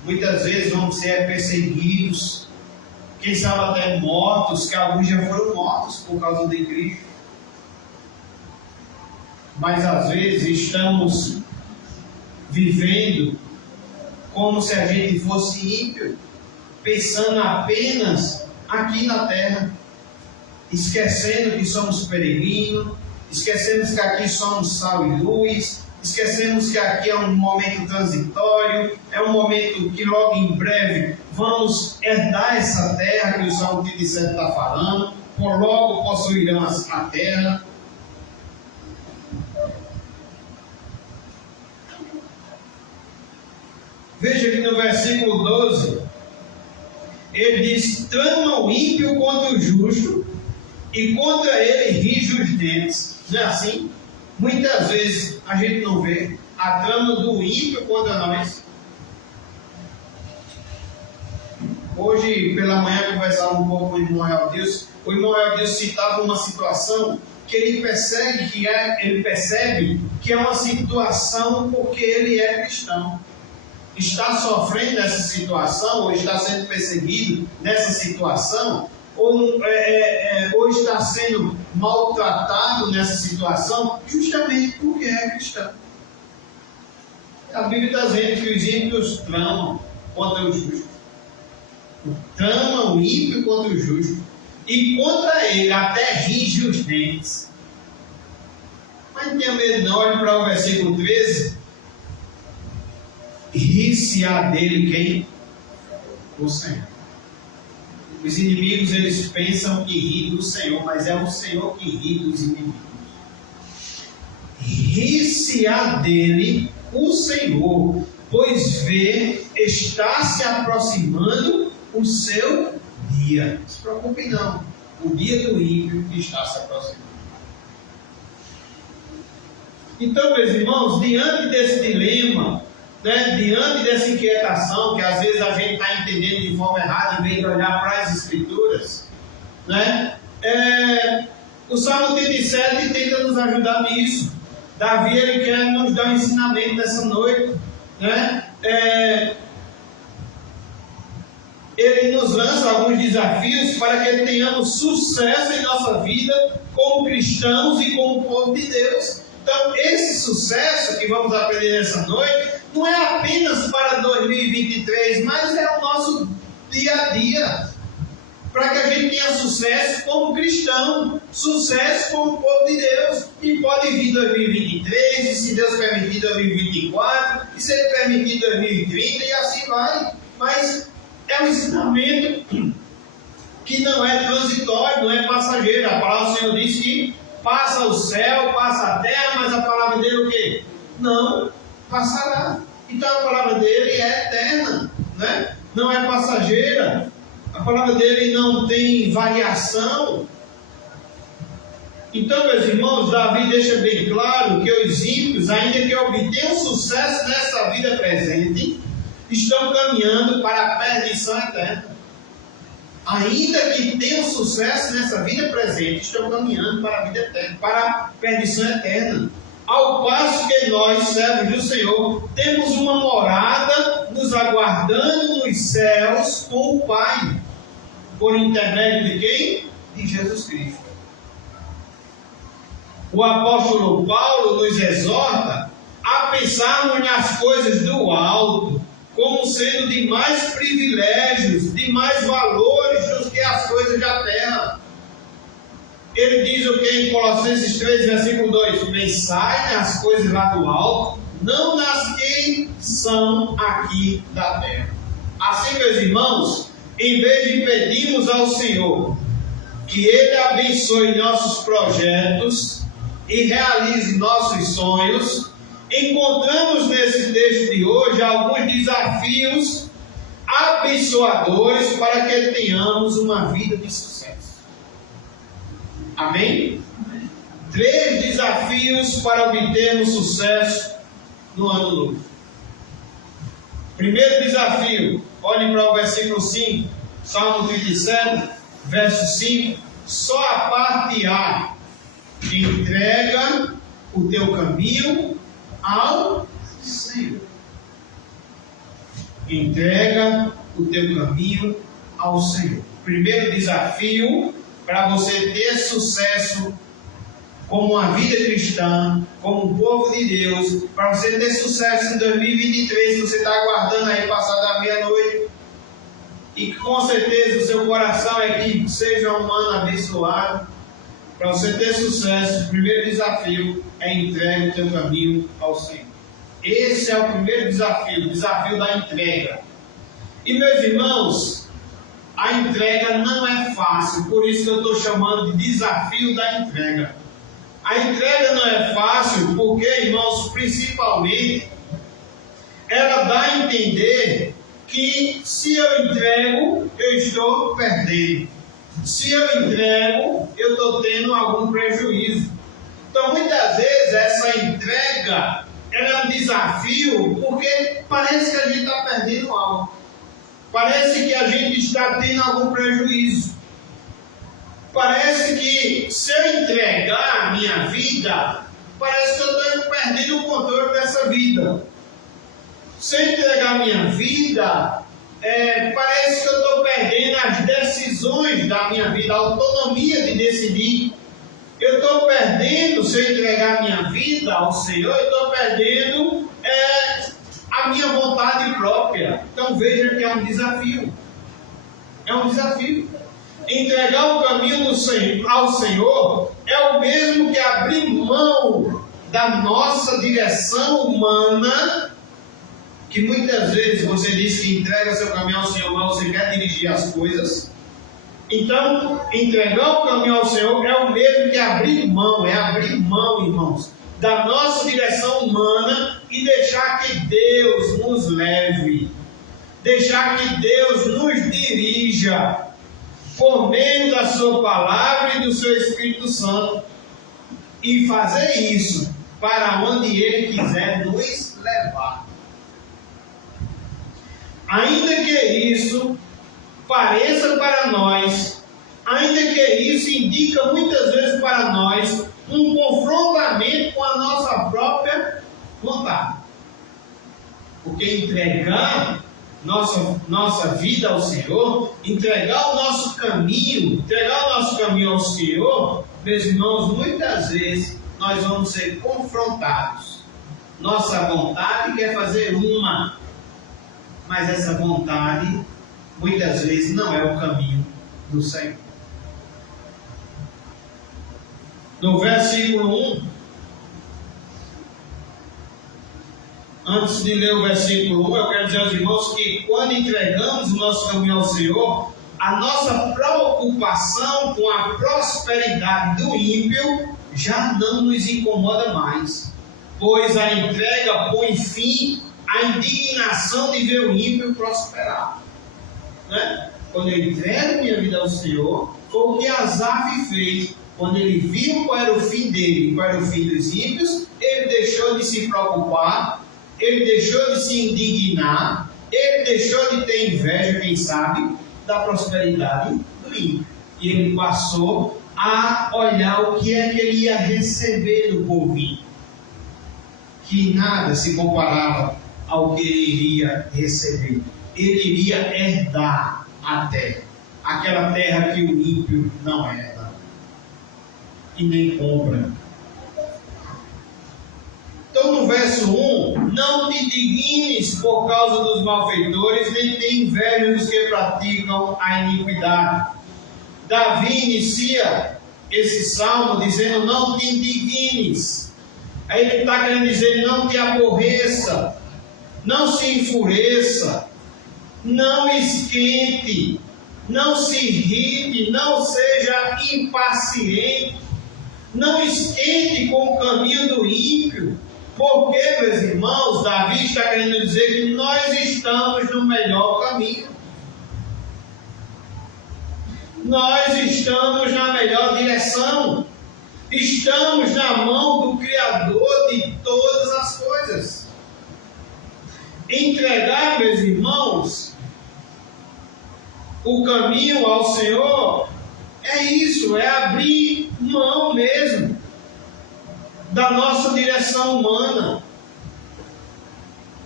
Muitas vezes vamos ser perseguidos. Quem sabe até mortos, que alguns já foram mortos por causa de Cristo. Mas às vezes estamos vivendo como se a gente fosse ímpio, pensando apenas aqui na terra, esquecendo que somos peregrinos, esquecemos que aqui somos sal e luz, esquecemos que aqui é um momento transitório, é um momento que logo em breve vamos herdar essa terra que o Salmo 37 está falando, por logo possuirão a terra. Veja que no versículo 12, ele diz: trama o ímpio contra o justo, e contra ele rige os dentes. Não é assim? Muitas vezes a gente não vê a trama do ímpio contra nós. Hoje, pela manhã, conversava um pouco com o irmão Eldilson. O irmão Eldilson citava uma situação que ele percebe que é uma situação porque ele é cristão. Está sofrendo essa situação, ou está sendo perseguido nessa situação, ou está sendo maltratado nessa situação, justamente porque é cristão. A Bíblia está dizendo que os ímpios tramam contra o justo. Trama o ímpio contra o justo, e contra ele até rige os dentes. Mas não tenha medo, não. Olhe para o versículo 13. Ri-se-á dele quem? O Senhor. Os inimigos, eles pensam que ri do Senhor, mas é o Senhor que ri dos inimigos. Ri-se-á dele o Senhor, pois vê, está se aproximando o seu dia. Não se preocupe não, o dia do ímpio está se aproximando. Então, meus irmãos, diante desse dilema, diante dessa inquietação, que às vezes a gente está entendendo de forma errada, em vez de olhar para as Escrituras, o Salmo 37 tenta nos ajudar nisso. Davi, ele quer nos dar um ensinamento nessa noite, ele nos lança alguns desafios para que tenhamos sucesso em nossa vida como cristãos e como povo de Deus. Então, esse sucesso que vamos aprender nessa noite não é apenas para 2023, mas é o nosso dia a dia, para que a gente tenha sucesso como cristão, sucesso como povo de Deus. E pode vir 2023, e se Deus permitir 2024, e se Ele permitir 2030, e assim vai. Mas é um ensinamento que não é transitório, não é passageiro. A palavra do Senhor diz que passa o céu, passa a terra, mas a palavra dele o quê? Não passará. Então a palavra dele é eterna, não é passageira. A palavra dele não tem variação. Então, meus irmãos, Davi deixa bem claro que os ímpios, ainda que obtenham sucesso nessa vida presente, estão caminhando para a perdição eterna. Ainda que tenham sucesso nessa vida presente, estão caminhando para a vida eterna, para a perdição eterna. Ao passo que nós, servos do Senhor, temos uma morada nos aguardando nos céus com o Pai. Por intermédio de quem? De Jesus Cristo. O apóstolo Paulo nos exorta a pensarmos nas coisas do alto, como sendo de mais privilégios, de mais valores do que as coisas da terra. Ele diz o que em Colossenses 3, versículo 2: pensai nas coisas lá do alto, não nas que são aqui da terra. Assim, meus irmãos, em vez de pedirmos ao Senhor que Ele abençoe nossos projetos e realize nossos sonhos, encontramos nesse texto de hoje alguns desafios abençoadores para que tenhamos uma vida de sucesso. Amém? 3 desafios para obtermos sucesso no ano novo. Primeiro desafio, olhe para o versículo 5, Salmo 37, verso 5. Só a parte A: entrega o teu caminho ao Senhor. Entrega o teu caminho ao Senhor. Primeiro desafio para você ter sucesso como uma vida cristã, como um povo de Deus, para você ter sucesso em 2023, que você está aguardando aí passar da meia-noite, e com certeza o seu coração é que seja um ano abençoado. Para você ter sucesso, o primeiro desafio é entrega o teu caminho ao Senhor. Esse é o primeiro desafio, o desafio da entrega. E meus irmãos, a entrega não é fácil, por isso que eu estou chamando de desafio da entrega. A entrega não é fácil porque, irmãos, principalmente, ela dá entender que se eu entrego, eu estou perdendo. Se eu entrego, eu estou tendo algum prejuízo. Então, muitas vezes, essa entrega ela é um desafio, porque parece que a gente está perdendo algo. Parece que a gente está tendo algum prejuízo. Parece que se eu entregar a minha vida, parece que eu estou perdendo o controle dessa vida. Se eu entregar a minha vida, parece que eu estou perdendo as decisões da minha vida, a autonomia de decidir. Eu estou perdendo, se eu entregar a minha vida ao Senhor, eu estou perdendo a minha vontade própria. Então veja que é um desafio. É um desafio. Entregar o caminho ao Senhor é o mesmo que abrir mão da nossa direção humana, que muitas vezes você diz que entrega seu caminho ao Senhor, mas você quer dirigir as coisas. Então, entregar o caminho ao Senhor é o mesmo que abrir mão, irmãos, da nossa direção humana e deixar que Deus nos leve, deixar que Deus nos dirija por meio da sua palavra e do seu Espírito Santo, e fazer isso para onde Ele quiser nos levar. Ainda que isso pareça para nós, ainda que isso indica muitas vezes para nós um confrontamento com a nossa própria vontade. Porque entregar nossa vida ao Senhor, entregar o nosso caminho ao Senhor, meus irmãos, muitas vezes nós vamos ser confrontados. Nossa vontade quer fazer uma, mas essa vontade muitas vezes não é o caminho do Senhor. No versículo 1, antes de ler o versículo 1, eu quero dizer aos irmãos que quando entregamos o nosso caminho ao Senhor, a nossa preocupação com a prosperidade do ímpio já não nos incomoda mais, pois a entrega põe fim à indignação de ver o ímpio prosperar. Né? Quando eu entrego minha vida ao Senhor, foi o que Asaf fez. Quando ele viu qual era o fim dele, qual era o fim dos ímpios, ele deixou de se preocupar, ele deixou de se indignar, ele deixou de ter inveja, quem sabe, da prosperidade do ímpio. E ele passou a olhar o que é que ele ia receber do porvir, que nada se comparava ao que ele iria receber. Ele iria herdar a terra, aquela terra que o ímpio não herda e nem compra. Então, no verso 1, não te indignes por causa dos malfeitores, nem te inveja dos que praticam a iniquidade. Davi inicia esse salmo dizendo: não te indignes. Aí ele está querendo dizer: não te aborreça, não se enfureça, não esquente, não se irrite, não seja impaciente, não esquente com o caminho do ímpio. Porque, meus irmãos, Davi está querendo dizer que nós estamos no melhor caminho. Nós estamos na melhor direção. Estamos na mão do Criador de todas as coisas. Entregar, meus irmãos, o caminho ao Senhor é isso, é abrir mão mesmo da nossa direção humana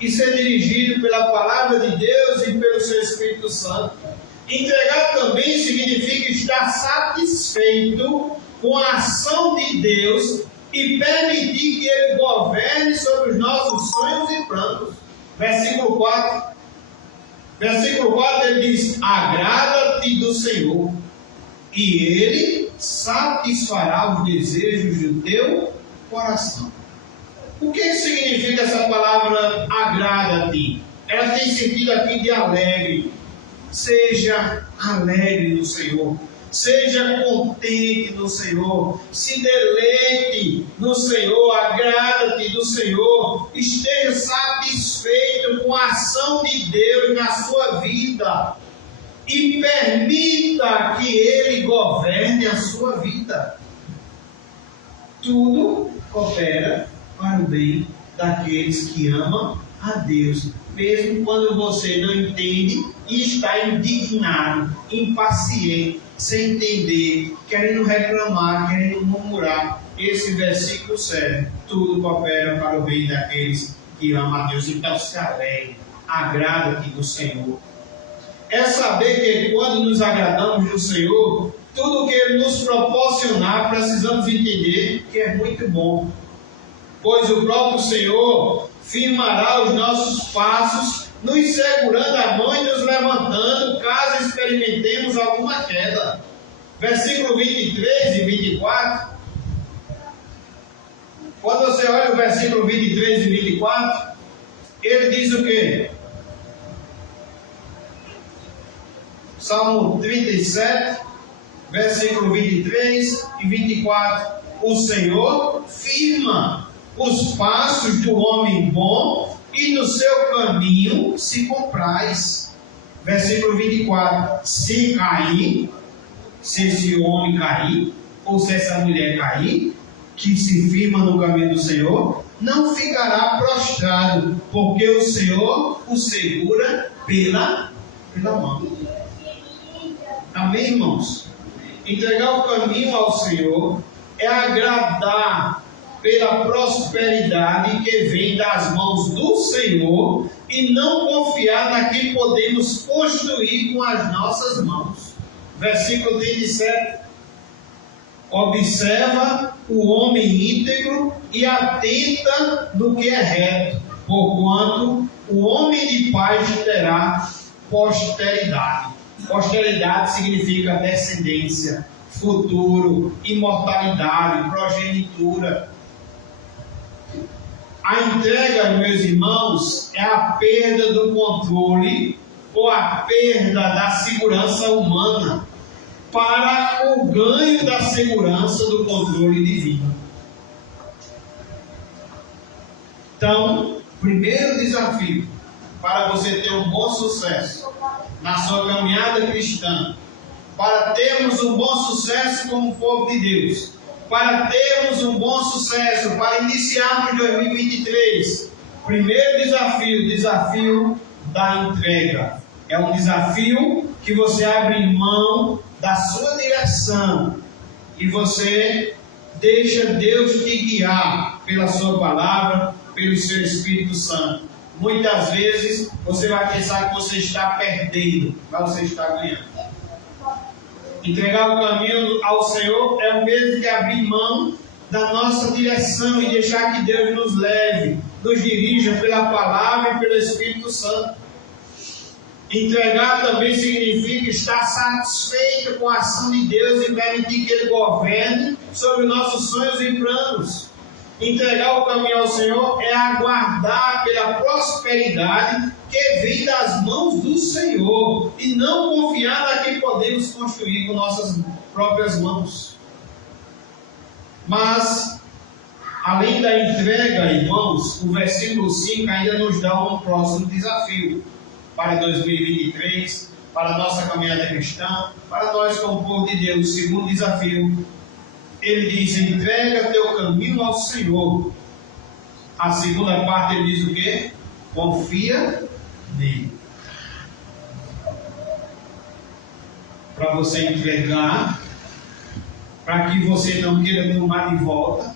e ser dirigido pela palavra de Deus e pelo seu Espírito Santo. Entregar também significa estar satisfeito com a ação de Deus e permitir que Ele governe sobre os nossos sonhos e planos. Versículo 4. Versículo 4 ele diz: agrada-te do Senhor, e Ele satisfará os desejos do teu coração. O que significa essa palavra agrada-te? Ela tem sentido aqui de alegre. Seja alegre no Senhor. Seja contente no Senhor, se deleite no Senhor, agrada-te do Senhor, esteja satisfeito com a ação de Deus na sua vida e permita que Ele governe a sua vida. Tudo coopera para o bem daqueles que amam a Deus, mesmo quando você não entende e está indignado, impaciente, sem entender, querendo reclamar, querendo murmurar. Esse versículo serve: tudo coopera para o bem daqueles que amam a Deus. Então se alegre, agrada-te do Senhor. É saber que quando nos agradamos do Senhor, tudo que Ele nos proporcionar, precisamos entender que é muito bom, pois o próprio Senhor firmará os nossos passos, nos segurando a mão e nos levantando, caso experimentemos alguma queda. Versículo 23 e 24. Quando você olha o versículo 23 e 24, ele diz o quê? Salmo 37, versículo 23 e 24. O Senhor firma os passos do homem bom e no seu caminho se compraz. Versículo 24. Se cair, se esse homem cair, ou se essa mulher cair, que se firma no caminho do Senhor, não ficará prostrado, porque o Senhor o segura pela mão. Amém, irmãos? Entregar o caminho ao Senhor é agradar pela prosperidade que vem das mãos do Senhor e não confiar na que podemos construir com as nossas mãos. Versículo 37. Observa o homem íntegro e atenta no que é reto, porquanto o homem de paz terá posteridade. Posteridade significa descendência, futuro, imortalidade, progenitura. A entrega, meus irmãos, é a perda do controle ou a perda da segurança humana para o ganho da segurança do controle divino. Então, primeiro desafio para você ter um bom sucesso na sua caminhada cristã, para termos um bom sucesso como povo de Deus, para termos um bom sucesso, para iniciarmos 2023, primeiro desafio, desafio da entrega. É um desafio que você abre mão da sua direção e você deixa Deus te guiar pela sua palavra, pelo seu Espírito Santo. Muitas vezes você vai pensar que você está perdendo, mas você está ganhando. Entregar o caminho ao Senhor é o mesmo que abrir mão da nossa direção e deixar que Deus nos leve, nos dirija pela palavra e pelo Espírito Santo. Entregar também significa estar satisfeito com a ação de Deus e permitir que Ele governe sobre nossos sonhos e planos. Entregar o caminho ao Senhor é aguardar pela prosperidade que vem das mãos do Senhor e não confiar na que podemos construir com nossas próprias mãos. Mas, além da entrega, irmãos, o versículo 5 ainda nos dá um próximo desafio para 2023, para a nossa caminhada cristã, para nós como povo de Deus. O segundo desafio, ele diz: entrega teu caminho ao Senhor. A segunda parte ele diz o quê? Confia nele. Para você entregar, para que você não queira tomar de volta,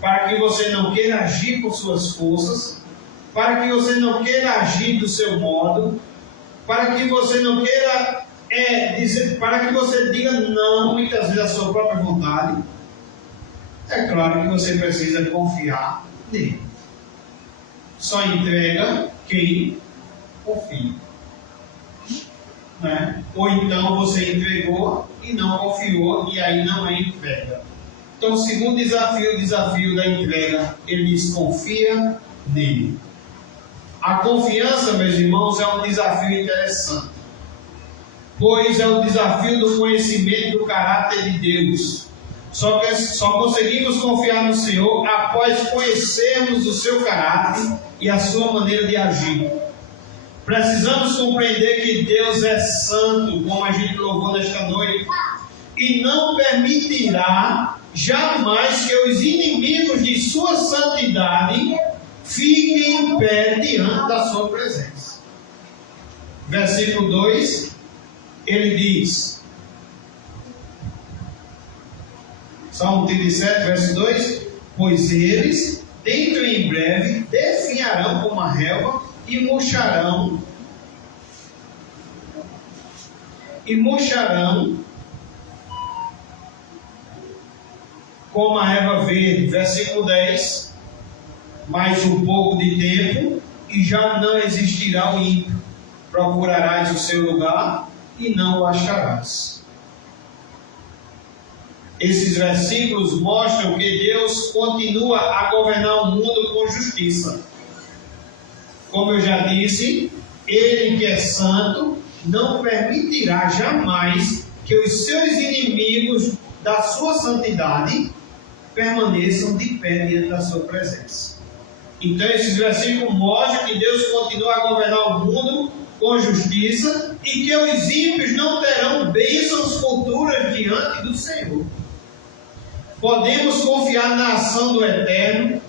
para que você não queira agir por suas forças, para que você não queira agir do seu modo, para que você não queira para que você diga não muitas vezes à sua própria vontade. É claro que você precisa confiar nele. Só entrega quem confia. Né? Ou então você entregou e não confiou, e aí não é entrega. Então, o segundo desafio, o desafio da entrega, ele diz: confia nele. A confiança, meus irmãos, é um desafio interessante. pois é o desafio do conhecimento do caráter de Deus. Só conseguimos confiar no Senhor após conhecermos o seu caráter e a sua maneira de agir. Precisamos compreender que Deus é santo, como a gente louvou nesta noite, e não permitirá jamais que os inimigos de sua santidade fiquem em pé diante da sua presença. Versículo 2, ele diz, Salmo 37, verso 2: pois eles, dentro em breve, definharão como a relva e murcharão como a erva verde. Versículo 10: mais um pouco de tempo e já não existirá o ímpio. Procurarás o seu lugar e não o acharás. Esses versículos mostram que Deus continua a governar o mundo com justiça. Como eu já disse, Ele que é santo não permitirá jamais que os seus inimigos da sua santidade permaneçam de pé diante da sua presença. Então esses versículos mostram que Deus continua a governar o mundo com justiça e que os ímpios não terão bênçãos futuras diante do Senhor. Podemos confiar na ação do Eterno,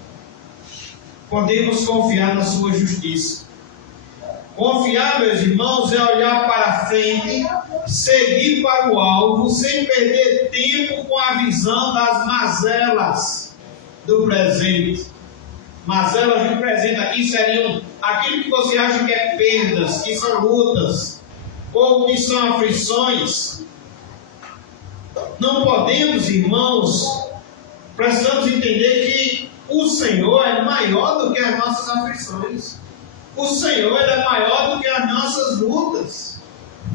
podemos confiar na sua justiça. Confiar, meus irmãos, é olhar para a frente, seguir para o alvo, sem perder tempo com a visão das mazelas do presente. Mazelas do presente aqui seriam aquilo que você acha que é perdas, que são lutas, ou que são aflições. Não podemos, irmãos, precisamos entender que o Senhor é maior do que as nossas aflições. O Senhor é maior do que as nossas lutas.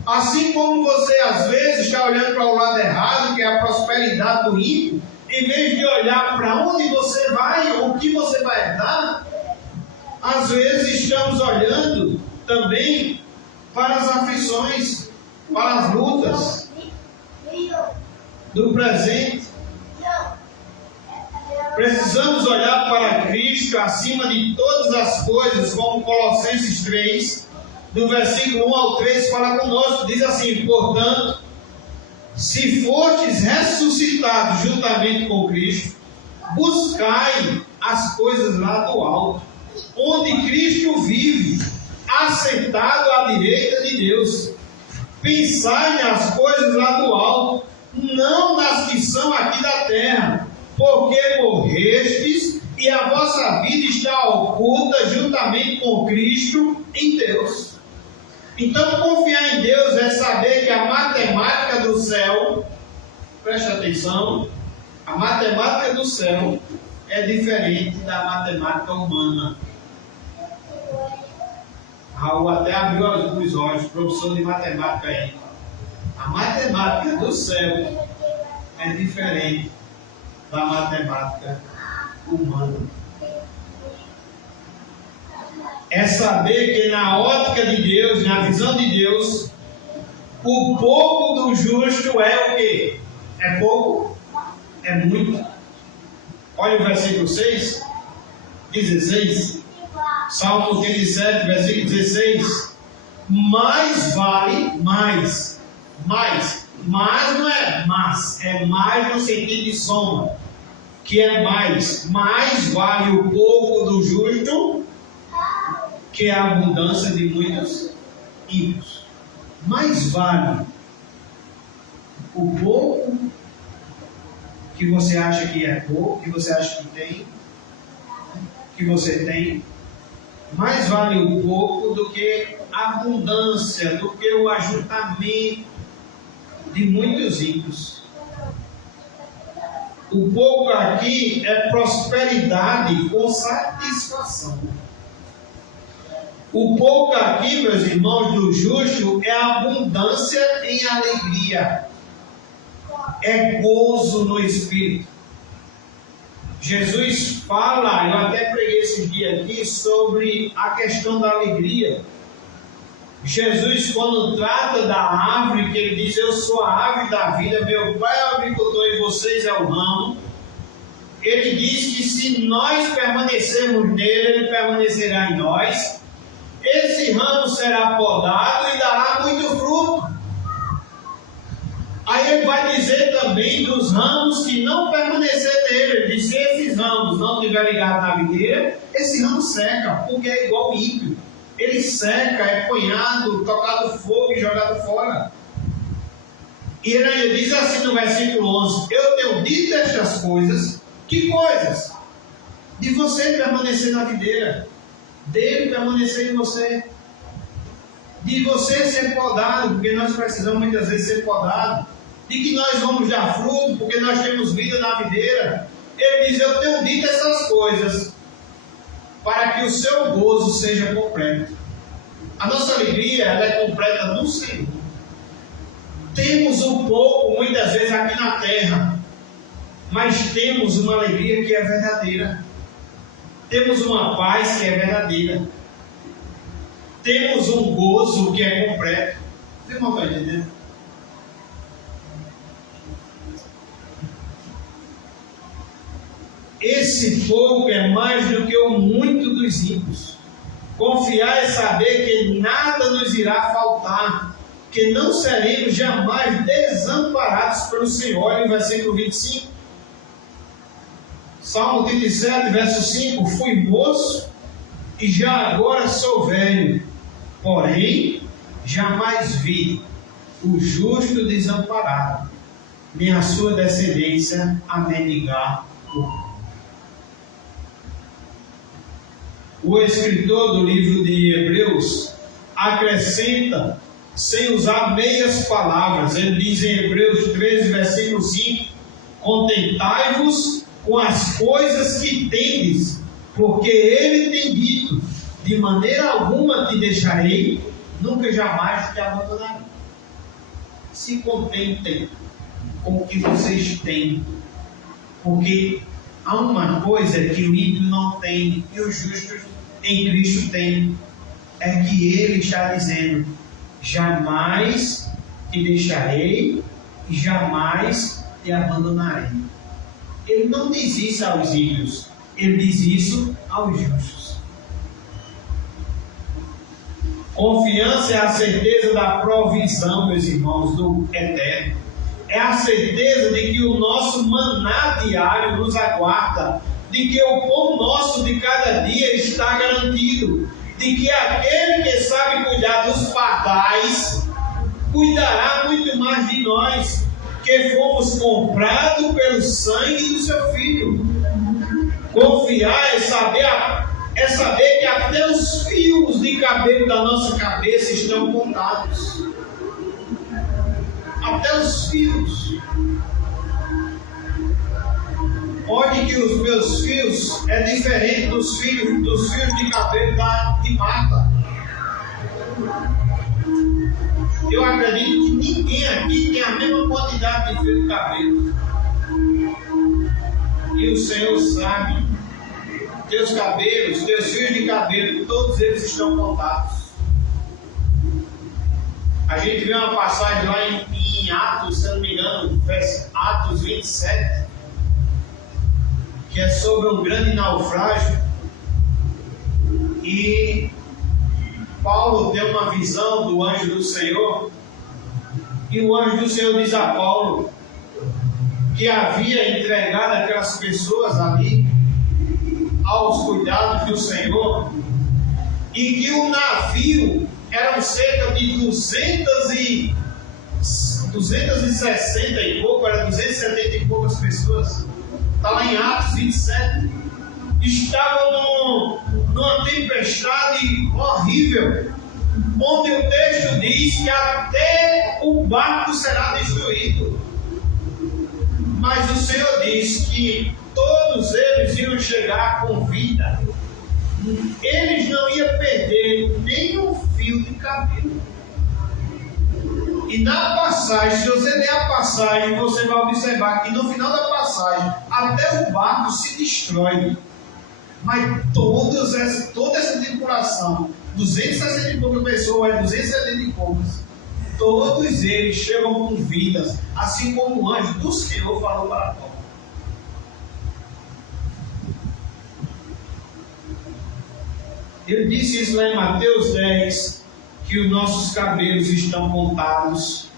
Assim como você às vezes está olhando para o lado errado, que é a prosperidade do ímpio, em vez de olhar para onde você vai, o que você vai herdar, às vezes estamos olhando também para as aflições, para as lutas do presente. Precisamos olhar para Cristo acima de todas as coisas, como Colossenses 3, do versículo 1 ao 3, fala conosco, diz assim: portanto, se fostes ressuscitados juntamente com Cristo, buscai as coisas lá do alto, onde Cristo vive, assentado à direita de Deus. Pensai nas coisas lá do alto, não nas que são aqui da terra, porque morrestes e a vossa vida está oculta juntamente com Cristo em Deus. Então, confiar em Deus é saber que a matemática do céu, preste atenção, a matemática do céu é diferente da matemática humana. Raul até abriu os olhos, professor de matemática aí. A matemática do céu é diferente da matemática humana. É saber que na ótica de Deus, na visão de Deus, o pouco do justo é o quê? É pouco? É muito? Olha o versículo 6, 16. Salmo 37, versículo 16. Mais vale, mais não é mas, é mais no sentido de soma, que é mais vale o pouco do justo que a abundância de muitos ímpios. Mais vale o pouco que você acha que é pouco, que você acha que tem, que você tem, mais vale o pouco do que a abundância, do que o ajuntamento de muitos ímpios. O pouco aqui é prosperidade com satisfação. O pouco aqui, meus irmãos, do justo é abundância em alegria, é gozo no Espírito. Jesus fala, eu até preguei esse dia aqui, sobre a questão da alegria. Jesus, quando trata da árvore, que ele diz: eu sou a árvore da vida, meu pai é o agricultor e vocês é o ramo. Ele diz que se nós permanecermos nele, ele permanecerá em nós. Esse ramo será podado e dará muito fruto. Aí ele vai dizer também dos ramos que não permanecer nele. Ele diz: se esses ramos não estiverem ligados na videira, esse ramo seca, porque é igual o ímpio. Ele seca, é punhado, tocado fogo e jogado fora. E ele ainda diz assim no versículo 11: eu tenho dito estas coisas. Que coisas? De você permanecer na videira, dele permanecer em você, de você ser podado, porque nós precisamos muitas vezes ser podados, de que nós vamos dar fruto, porque nós temos vida na videira. Ele diz: eu tenho dito essas coisas para que o seu gozo seja completo. A nossa alegria, ela é completa no Senhor. Temos um pouco, muitas vezes, aqui na terra, mas temos uma alegria que é verdadeira. Temos uma paz que é verdadeira. Temos um gozo que é completo. Você não está entendendo? Esse pouco é mais do que o muito dos ímpios. Confiar é saber que nada nos irá faltar, que não seremos jamais desamparados pelo Senhor. Olha o versículo 25. Salmo 37, verso 5: fui moço e já agora sou velho, porém jamais vi o justo desamparado, nem a sua descendência a mendigar o pão. O escritor do livro de Hebreus acrescenta, sem usar meias palavras, ele diz em Hebreus 13, versículo 5: contentai-vos com as coisas que tendes, porque ele tem dito: de maneira alguma te deixarei, nunca jamais te abandonarei. Se contentem com o que vocês têm, porque há uma coisa que o ímpio não tem e os justos em Cristo têm, é que ele está dizendo: jamais te deixarei e jamais te abandonarei. Ele não diz isso aos ímpios, ele diz isso aos justos. Confiança é a certeza da provisão, meus irmãos, do eterno. É a certeza de que o nosso maná diário nos aguarda, de que o pão nosso de cada dia está garantido, de que aquele que sabe cuidar dos pardais cuidará muito mais de nós, que fomos comprados pelo sangue do seu Filho. Confiar é saber que até os fios de cabelo da nossa cabeça estão contados. Até os fios. Olhe que os meus fios é diferente dos fios de cabelo de Marta. Eu acredito que ninguém aqui tem a mesma quantidade de fio de cabelo. E o Senhor sabe, teus cabelos, teus fios de cabelo, todos eles estão contados. A gente vê uma passagem lá em Atos, se não me engano, Atos 27, que é sobre um grande naufrágio. E Paulo tem uma visão do anjo do Senhor, e o anjo do Senhor diz a Paulo que havia entregado aquelas pessoas ali aos cuidados do Senhor, e que o navio eram cerca de 260 e pouco, era 270 e poucas pessoas. Está lá em Atos 27. Estavam numa tempestade horrível, onde o texto diz que até o barco será destruído. Mas o Senhor diz que todos eles iam chegar com vida. Eles não iam perder nem um fio de cabelo. E na passagem, se você ler a passagem, você vai observar que no final da passagem, até o barco se destrói. Mas toda essa tripulação 260 e poucas pessoas, 270 e poucas. Todos eles chegam com vidas, assim como o anjo do Senhor falou para Paulo. Ele disse isso lá em Mateus 10, que os nossos cabelos estão contados.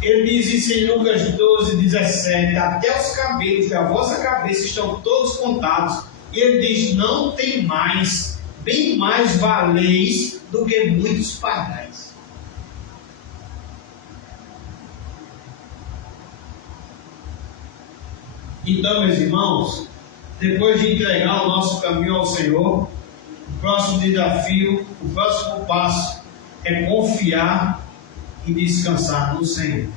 Ele diz isso em Lucas 12, 17, até os cabelos da vossa cabeça estão todos contados. E ele diz, não tem mais, bem mais valeis do que muitos pardais. Então, meus irmãos, depois de entregar o nosso caminho ao Senhor, o próximo desafio, o próximo passo é confiar e descansar no Senhor.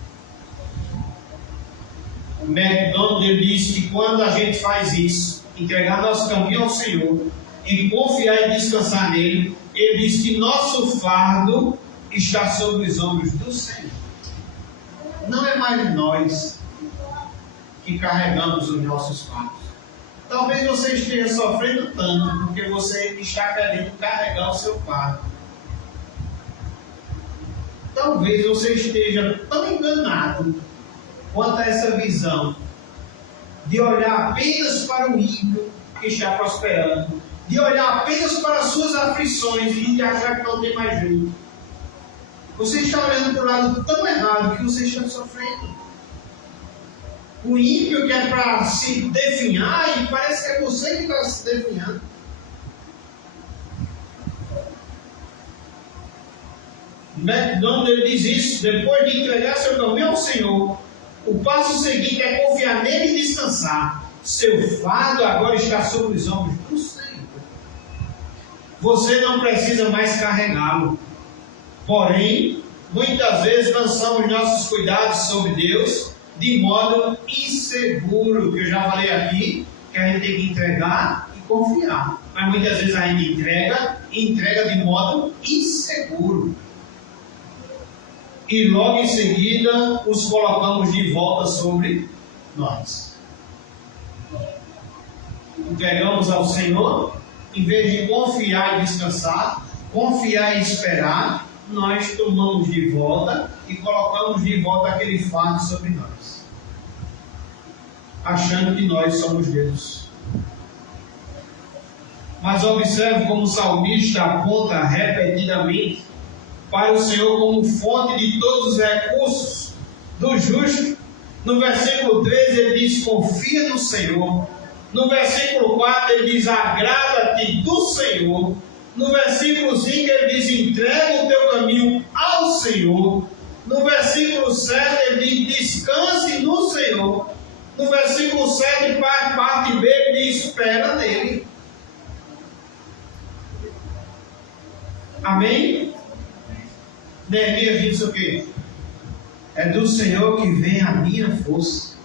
O McDonald diz que quando a gente faz isso, entregar nosso caminho ao Senhor e confiar e descansar nele, ele diz que nosso fardo está sobre os ombros do Senhor. Não é mais nós que carregamos os nossos fardos. Talvez você esteja sofrendo tanto porque você está querendo carregar o seu fardo. Talvez você esteja tão enganado quanto a essa visão de olhar apenas para o ímpio que está prosperando, de olhar apenas para as suas aflições e de achar que não tem mais jeito. Você está olhando para o lado tão errado que você está sofrendo. O ímpio que é para se definhar e parece que é você que está se definhando. McDonald ele diz isso, depois de entregar seu caminho ao Senhor, o passo seguinte é confiar nele e descansar. Seu fardo agora está sobre os ombros do Senhor. Você não precisa mais carregá-lo. Porém, muitas vezes lançamos nossos cuidados sobre Deus de modo inseguro, que eu já falei aqui, que a gente tem que entregar e confiar. Mas muitas vezes a gente entrega de modo inseguro. E logo em seguida os colocamos de volta sobre nós. Entregamos ao Senhor, em vez de confiar e descansar, confiar e esperar, nós tomamos de volta e colocamos de volta aquele fardo sobre nós, achando que nós somos Deus. Mas observe como o salmista aponta repetidamente para o Senhor como fonte de todos os recursos do justo. No versículo 13 ele diz, confia no Senhor. No versículo 4 ele diz, agrada-te do Senhor. No versículo 5 ele diz, entrega o teu caminho ao Senhor. No versículo 7 ele diz, descanse no Senhor. No versículo 7, parte B, ele diz, espera nele. Amém? Neemias diz o quê? É do Senhor que vem a minha força.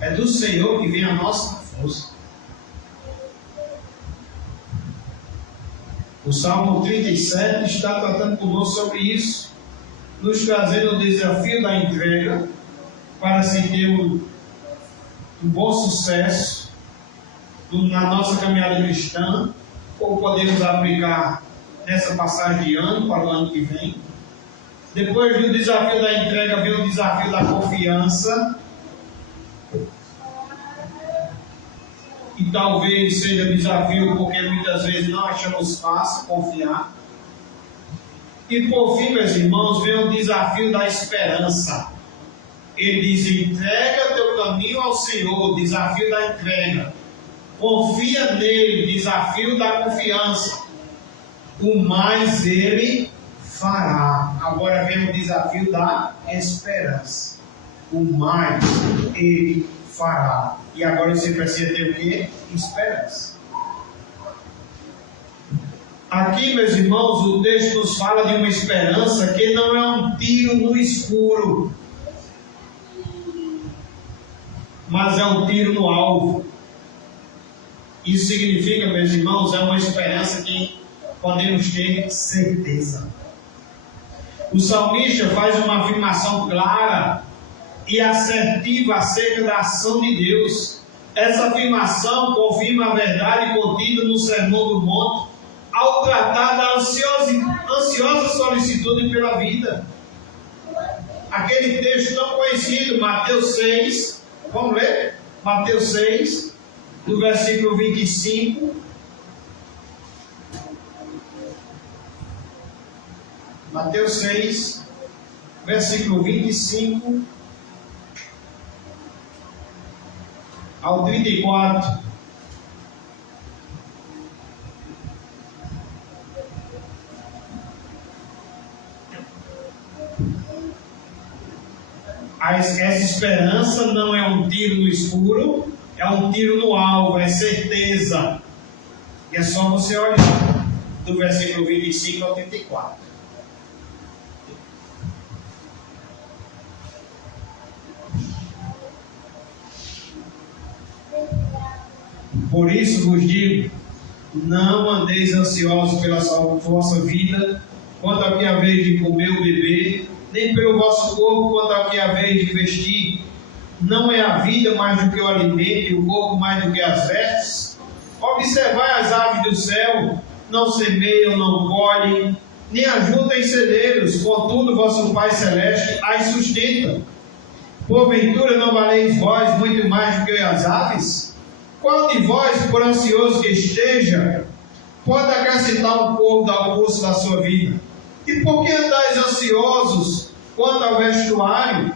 É do Senhor que vem a nossa força. O Salmo 37 está tratando conosco sobre isso, nos trazendo o desafio da entrega para se ter um bom sucesso na nossa caminhada cristã, ou podemos aplicar nessa passagem de ano para o ano que vem. Depois do desafio da entrega vem o desafio da confiança, e talvez seja desafio porque muitas vezes não achamos fácil confiar. E por fim, meus irmãos, vem o desafio da esperança. Ele diz, entrega teu caminho ao Senhor, desafio da entrega. Confia nele, desafio da confiança. O mais ele fará. Agora vem o desafio da esperança. O mais ele fará. E agora você precisa ter o quê? Esperança. Aqui, meus irmãos, o texto nos fala de uma esperança que não é um tiro no escuro, mas é um tiro no alvo. Isso significa, meus irmãos, é uma esperança que podemos ter certeza. O salmista faz uma afirmação clara e assertiva acerca da ação de Deus. Essa afirmação confirma a verdade contida no Sermão do Monte, ao tratar da ansiosa solicitude pela vida. Aquele texto tão conhecido, Mateus 6, vamos ler? Mateus 6, do versículo 25. Mateus 6, versículo 25 ao 34. Essa esperança não é um tiro no escuro, é um tiro no alvo, é certeza. E é só você olhar do versículo 25 ao 34. Por isso vos digo, não andeis ansiosos pela vossa vida, quanto ao que haveis de comer ou beber, nem pelo vosso corpo, quanto ao que haveis de vestir. Não é a vida mais do que o alimento, e o corpo mais do que as vestes? Observai as aves do céu, não semeiam, não colhem, nem ajuntam em celeiros, contudo vosso Pai Celeste as sustenta. Porventura não valeis vós muito mais do que as aves? Qual de vós, por ansioso que esteja, pode acrescentar um pouco ao curso da sua vida? E por que andais ansiosos quanto ao vestuário?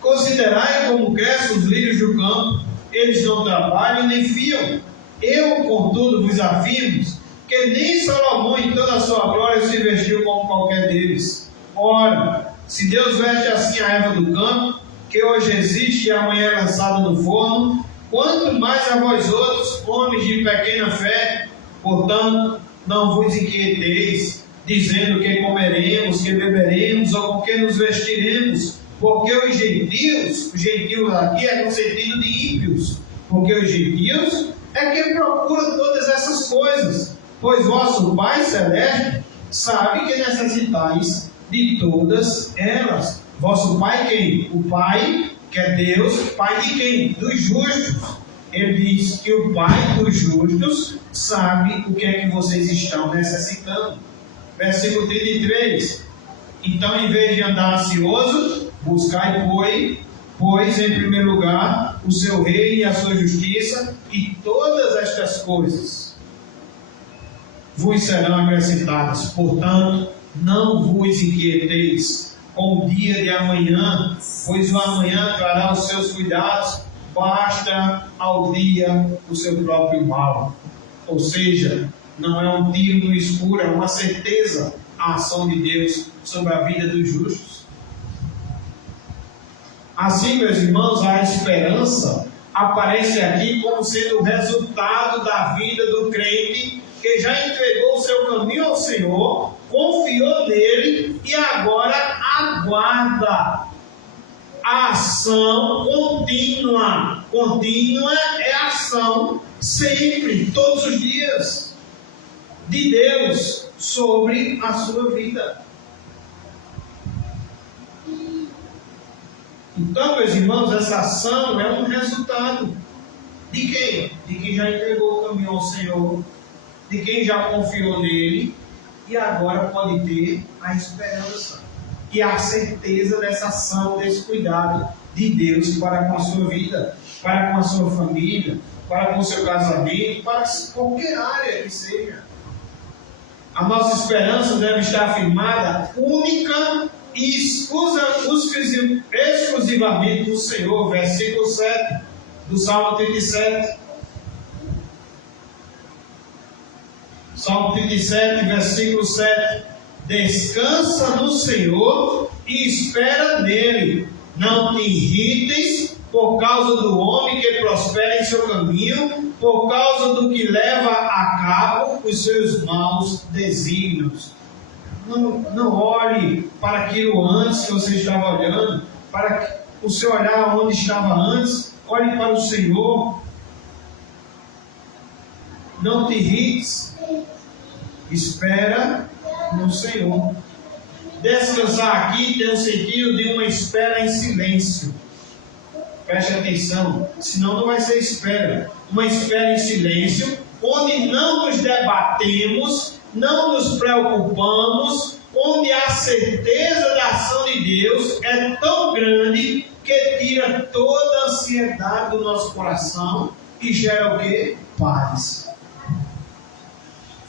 Considerai como crescem os lírios do campo, eles não trabalham nem fiam. Eu, contudo, vos afirmo que nem Salomão em toda a sua glória se vestiu como qualquer deles. Ora, se Deus veste assim a erva do campo, que hoje existe e amanhã é lançada no forno, quanto mais a vós outros, homens de pequena fé. Portanto, não vos inquieteis, dizendo que comeremos, que beberemos, ou com que nos vestiremos, porque os gentios aqui é no sentido de ímpios, porque os gentios é quem procura todas essas coisas, pois vosso Pai Celeste sabe que necessitais de todas elas. Vosso Pai quem? O Pai, que é Deus, Pai de quem? Dos justos. Ele diz que o Pai dos justos sabe o que é que vocês estão necessitando. Versículo 33. Então, em vez de andar ansioso, buscai, pois, em primeiro lugar, o seu reino e a sua justiça, e todas estas coisas vos serão acrescentadas. Portanto, não vos inquieteis com o dia de amanhã, pois o amanhã trará os seus cuidados, basta ao dia o seu próprio mal. Ou seja, não é um tiro no escuro, é uma certeza a ação de Deus sobre a vida dos justos. Assim, meus irmãos, a esperança aparece aqui como sendo o resultado da vida do crente que já entregou o seu caminho ao Senhor, confiou nele e agora aguarda a ação contínua. Contínua é ação sempre, todos os dias, de Deus sobre a sua vida. Então, meus irmãos, essa ação é um resultado de quem? De quem já entregou o caminho ao Senhor, de quem já confiou nele e agora pode ter a esperança e a certeza dessa ação, desse cuidado de Deus para com a sua vida, para com a sua família, para com o seu casamento, para qualquer área que seja. A nossa esperança deve estar firmada única e exclusivamente no Senhor. Versículo 7 do Salmo 37. Salmo 37, versículo 7. Descansa no Senhor e espera nele. Não te irrites por causa do homem que prospera em seu caminho, por causa do que leva a cabo os seus maus desígnios. Não olhe para aquilo antes que você estava olhando, para o seu olhar onde estava antes. Olhe para o Senhor. Não te irrites. Espera no Senhor. Descansar aqui tem o sentido de uma espera em silêncio. Preste atenção, senão não vai ser espera. Uma espera em silêncio onde não nos debatemos, não nos preocupamos, onde a certeza da ação de Deus é tão grande que tira toda a ansiedade do nosso coração e gera o quê? Paz.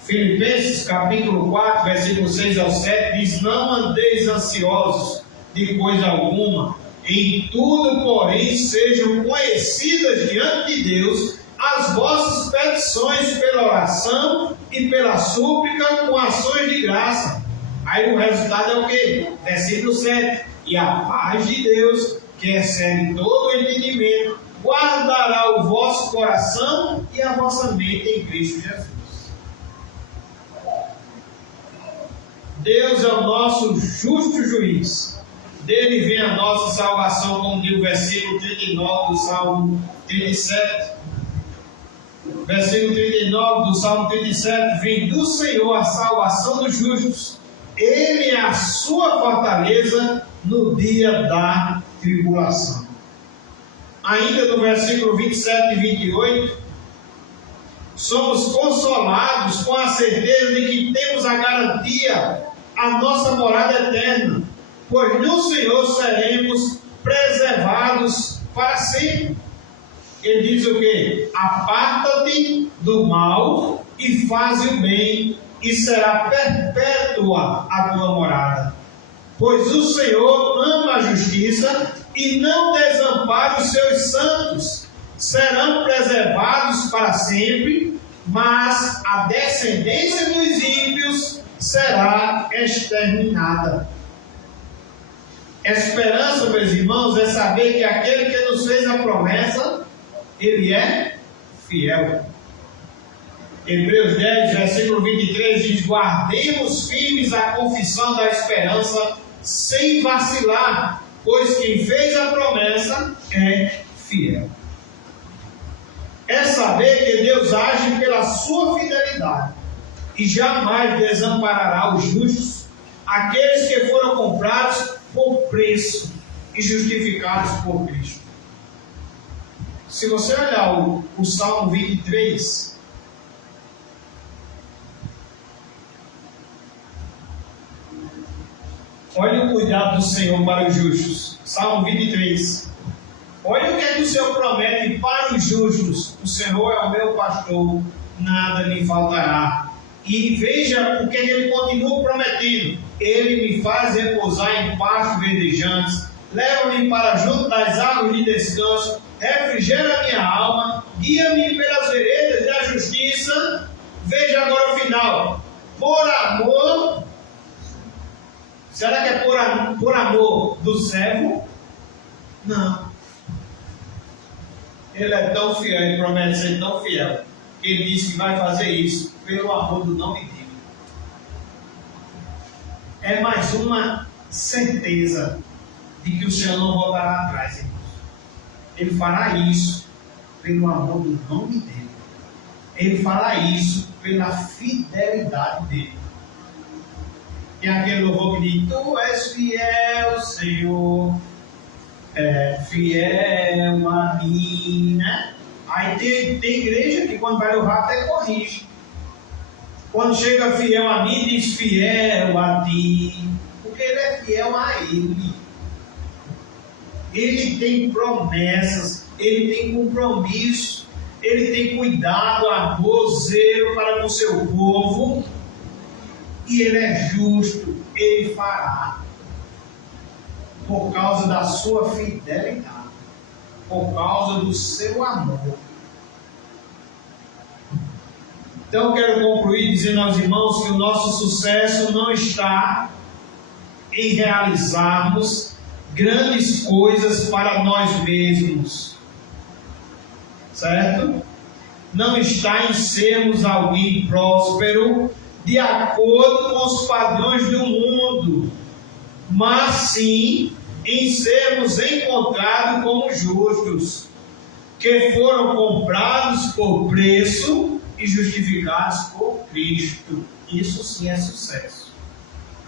Filipenses capítulo 4, versículo 6 ao 7 diz: não andeis ansiosos de coisa alguma, em tudo, porém, sejam conhecidas diante de Deus as vossas petições pela oração e pela súplica com ações de graça. Aí o resultado é o quê? Versículo 7: e a paz de Deus, que excede todo o entendimento, guardará o vosso coração e a vossa mente em Cristo Jesus. Deus é o nosso justo juiz. Dele vem a nossa salvação, como diz o versículo 39 do Salmo 37. Versículo 39 do Salmo 37: vem do Senhor a salvação dos justos. Ele é a sua fortaleza no dia da tribulação. Ainda no versículo 27 e 28, somos consolados com a certeza de que temos a garantia, a nossa morada eterna, pois no Senhor seremos preservados para sempre. Ele diz o quê? Aparta-te do mal e faze o bem, e será perpétua a tua morada. Pois o Senhor ama a justiça e não desampara os seus santos. Serão preservados para sempre, mas a descendência dos ímpios será exterminada. Esperança, meus irmãos, é saber que aquele que nos fez a promessa, ele é fiel. Hebreus 10, versículo 23 diz: guardemos firmes a confissão da esperança sem vacilar, pois quem fez a promessa é fiel. É saber que Deus age pela sua fidelidade e jamais desamparará os justos, aqueles que foram comprados por preço e justificados por Cristo. Se você olhar o Salmo 23, olha o cuidado do Senhor para os justos. Salmo 23. Olha o que é que o Senhor promete para os justos: o Senhor é o meu pastor, nada me faltará. E veja o que ele continua prometendo: ele me faz repousar em pastos verdejantes, leva-me para junto das árvores de descanso, refrigera a minha alma, guia-me pelas veredas da justiça. Veja agora o final: por amor. Será que é por amor do servo? Não. Ele é tão fiel, ele promete ser tão fiel, que ele diz que vai fazer isso pelo amor do nome dele. É mais uma certeza de que o Senhor não voltará atrás, irmãos. Ele fará isso pelo amor do nome dele. Ele fará isso pela fidelidade dele. Tem aquele louvor que diz: tu és fiel, Senhor, é fiel a mim, né? Aí tem igreja que quando vai louvar até corrige. Quando chega fiel a mim, diz fiel a ti, porque ele é fiel a ele. Ele tem promessas, ele tem compromisso, ele tem cuidado, amor, zelo para com o seu povo. E ele é justo, ele fará, por causa da sua fidelidade, por causa do seu amor. Então quero concluir dizendo aos irmãos que o nosso sucesso não está em realizarmos grandes coisas para nós mesmos, certo? Não está em sermos alguém próspero de acordo com os padrões do mundo, mas sim em sermos encontrados como justos, que foram comprados por preço e justificados por Cristo. Isso sim é sucesso.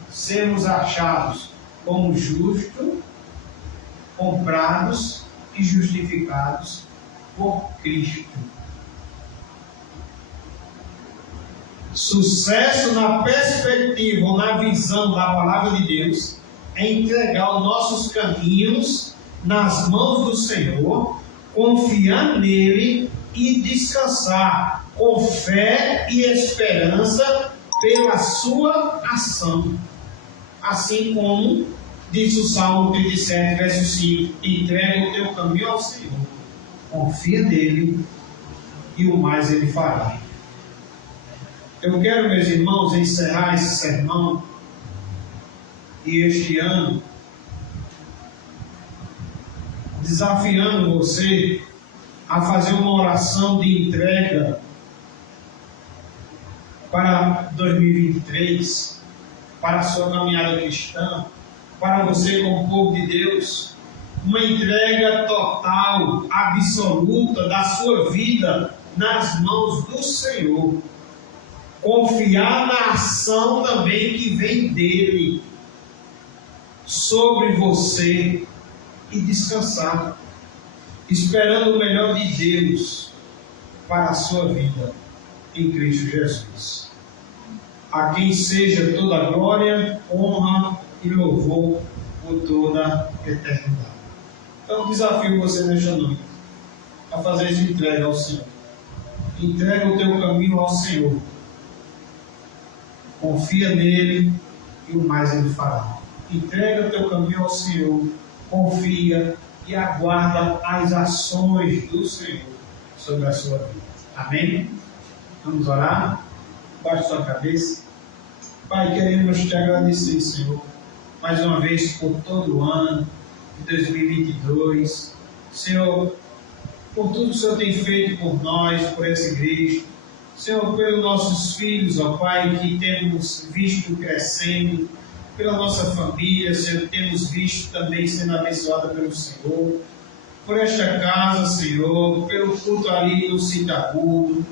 Sermos achados como justos, comprados e justificados por Cristo. Sucesso na perspectiva ou na visão da palavra de Deus é entregar os nossos caminhos nas mãos do Senhor, confiar nele e descansar com fé e esperança pela sua ação. Assim como diz o Salmo 37, verso 5: entrega o teu caminho ao Senhor, confia nele e o mais ele fará. Eu quero, meus irmãos, encerrar esse sermão e este ano desafiando você a fazer uma oração de entrega para 2023, para a sua caminhada cristã, para você como povo de Deus, uma entrega total, absoluta da sua vida nas mãos do Senhor. Confiar na ação também que vem dele sobre você e descansar, esperando o melhor de Deus para a sua vida em Cristo Jesus. A quem seja toda glória, honra e louvor por toda a eternidade. Então desafio você nesta noite a fazer essa entrega ao Senhor. Entrega o teu caminho ao Senhor. Confia nele e o mais ele fará. Entrega o teu caminho ao Senhor, confia e aguarda as ações do Senhor sobre a sua vida. Amém? Vamos orar? Baixe sua cabeça. Pai, queremos te agradecer, Senhor, mais uma vez por todo o ano de 2022. Senhor, por tudo que o Senhor tem feito por nós, por essa igreja. Senhor, pelos nossos filhos, ó Pai, que temos visto crescendo, pela nossa família, Senhor, temos visto também sendo abençoada pelo Senhor, por esta casa, Senhor, pelo culto ali no Citagudo,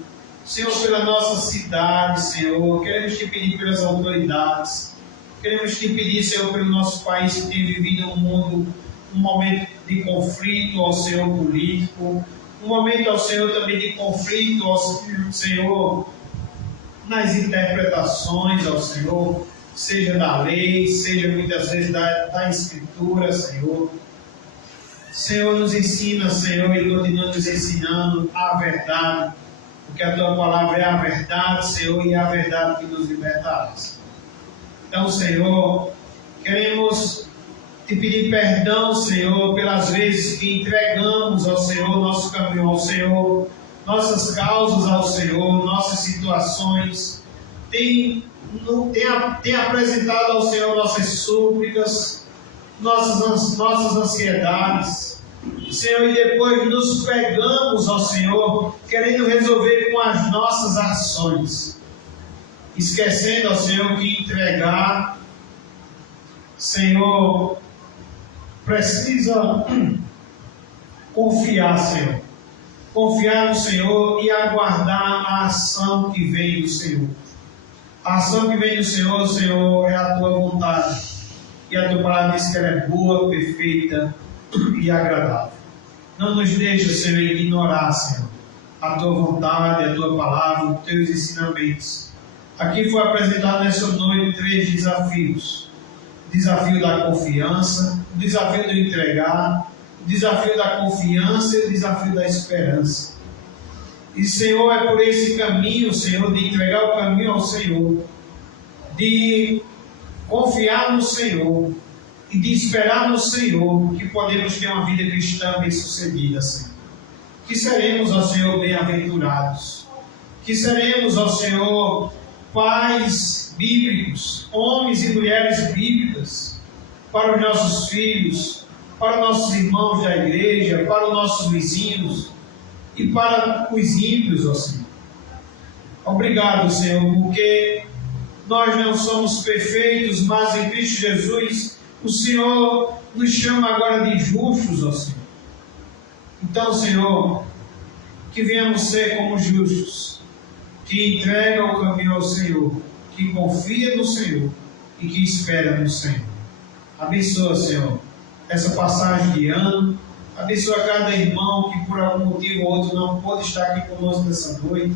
Senhor, pela nossa cidade, Senhor, queremos te pedir pelas autoridades, queremos te pedir, Senhor, pelo nosso país que tem vivido um momento de conflito, ó Senhor, político, um momento, ó Senhor, também de conflito, ó Senhor, nas interpretações, ó Senhor, seja da lei, seja muitas vezes da Escritura, Senhor. Senhor, nos ensina, Senhor, e continua nos ensinando a verdade, porque a Tua palavra é a verdade, Senhor, e é a verdade que nos libertará. Então, Senhor, queremos te pedir perdão, Senhor, pelas vezes que entregamos ao Senhor nosso caminho ao Senhor, nossas causas ao Senhor, nossas situações, tem apresentado ao Senhor nossas súplicas, nossas ansiedades, Senhor, e depois nos pegamos ao Senhor, querendo resolver com as nossas ações, esquecendo ao Senhor que entregar, Senhor, precisa confiar, Senhor. Confiar no Senhor e aguardar a ação que vem do Senhor. A ação que vem do Senhor, Senhor, é a Tua vontade. E a Tua palavra diz que ela é boa, perfeita e agradável. Não nos deixa, Senhor, ignorar, Senhor, a Tua vontade, a Tua palavra, os Teus ensinamentos. Aqui foi apresentado nessa noite 3 desafios. O desafio da confiança, o desafio do entregar, o desafio da confiança e o desafio da esperança. E, Senhor, é por esse caminho, Senhor, de entregar o caminho ao Senhor, de confiar no Senhor e de esperar no Senhor, que podemos ter uma vida cristã bem-sucedida, Senhor. Que seremos, ó Senhor, bem-aventurados. Que seremos, ó Senhor, pais bíblicos, homens e mulheres bíblicas, para os nossos filhos, para os nossos irmãos da igreja, para os nossos vizinhos e para os ímpios, ó Senhor. Obrigado, Senhor, porque nós não somos perfeitos, mas em Cristo Jesus o Senhor nos chama agora de justos, ó Senhor. Então, Senhor, que venhamos ser como justos, que entrega o caminho ao Senhor, que confia no Senhor e que espera no Senhor. Abençoa, Senhor, essa passagem de ano. Abençoa cada irmão que por algum motivo ou outro não pôde estar aqui conosco nessa noite.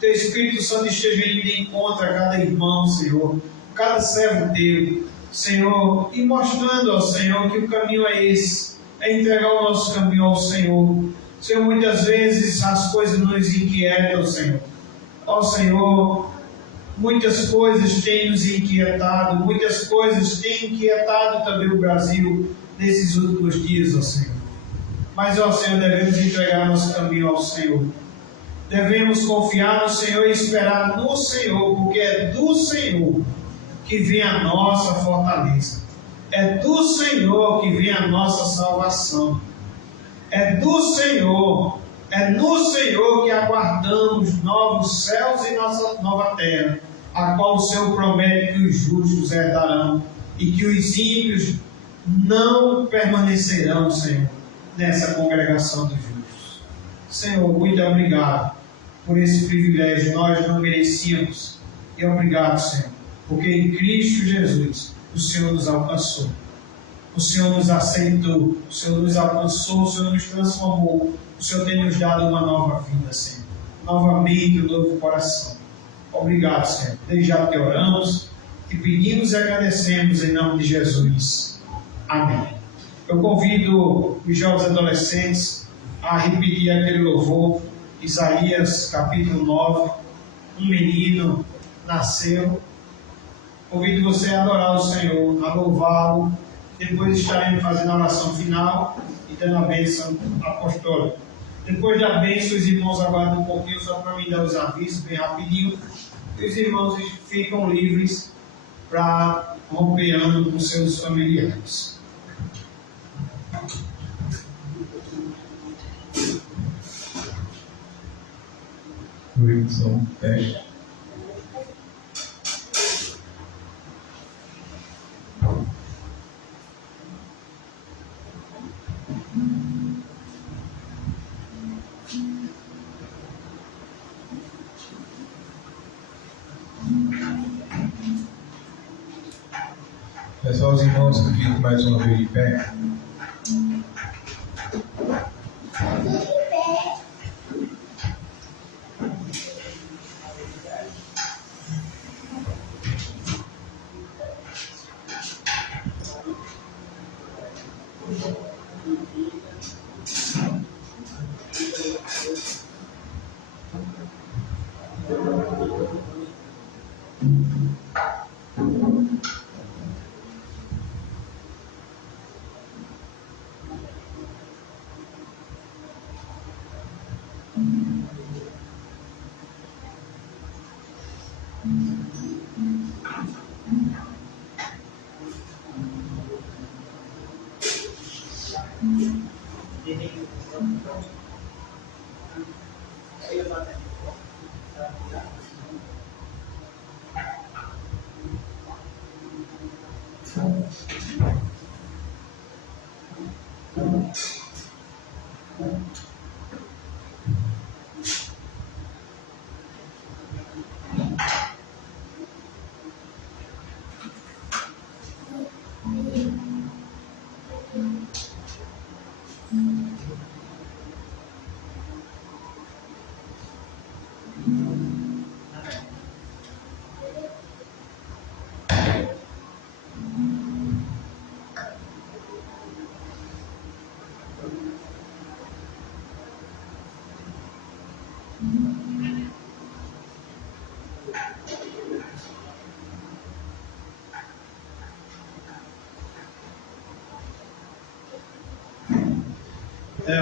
Teu Espírito Santo esteja indo de encontro a cada irmão, Senhor, cada servo teu, Senhor, e mostrando ao Senhor que o caminho é esse, é entregar o nosso caminho ao Senhor. Senhor, muitas vezes as coisas nos inquietam, Senhor. Ó Senhor, muitas coisas têm nos inquietado, muitas coisas têm inquietado também o Brasil nesses últimos dias, ó Senhor. Mas, ó Senhor, devemos entregar nosso caminho ao Senhor. Devemos confiar no Senhor e esperar no Senhor, porque é do Senhor que vem a nossa fortaleza. É do Senhor que vem a nossa salvação. É do Senhor, é no Senhor que aguardamos novos céus e nossa nova terra, a qual o Senhor promete que os justos herdarão e que os ímpios não permanecerão, Senhor, nessa congregação dos justos. Senhor, muito obrigado por esse privilégio, nós não merecíamos. E obrigado, Senhor, porque em Cristo Jesus o Senhor nos alcançou. O Senhor nos aceitou, o Senhor nos alcançou, o Senhor nos transformou, o Senhor tem nos dado uma nova vida, Senhor. Novamente um novo coração. Obrigado, Senhor. Desde já te oramos, te pedimos e agradecemos em nome de Jesus. Amém. Eu convido os jovens adolescentes a repetir aquele louvor, Isaías capítulo 9, um menino nasceu. Convido você a adorar o Senhor, a louvá-lo. Depois estaremos fazendo a oração final e dando a bênção apostólica. Depois da bênção, os irmãos aguardam um pouquinho só para me dar os avisos bem rapidinho. E os irmãos ficam livres para romper ano com seus familiares. Som, teste. Pessoal, os irmãos que ficam mais uma vez de pé.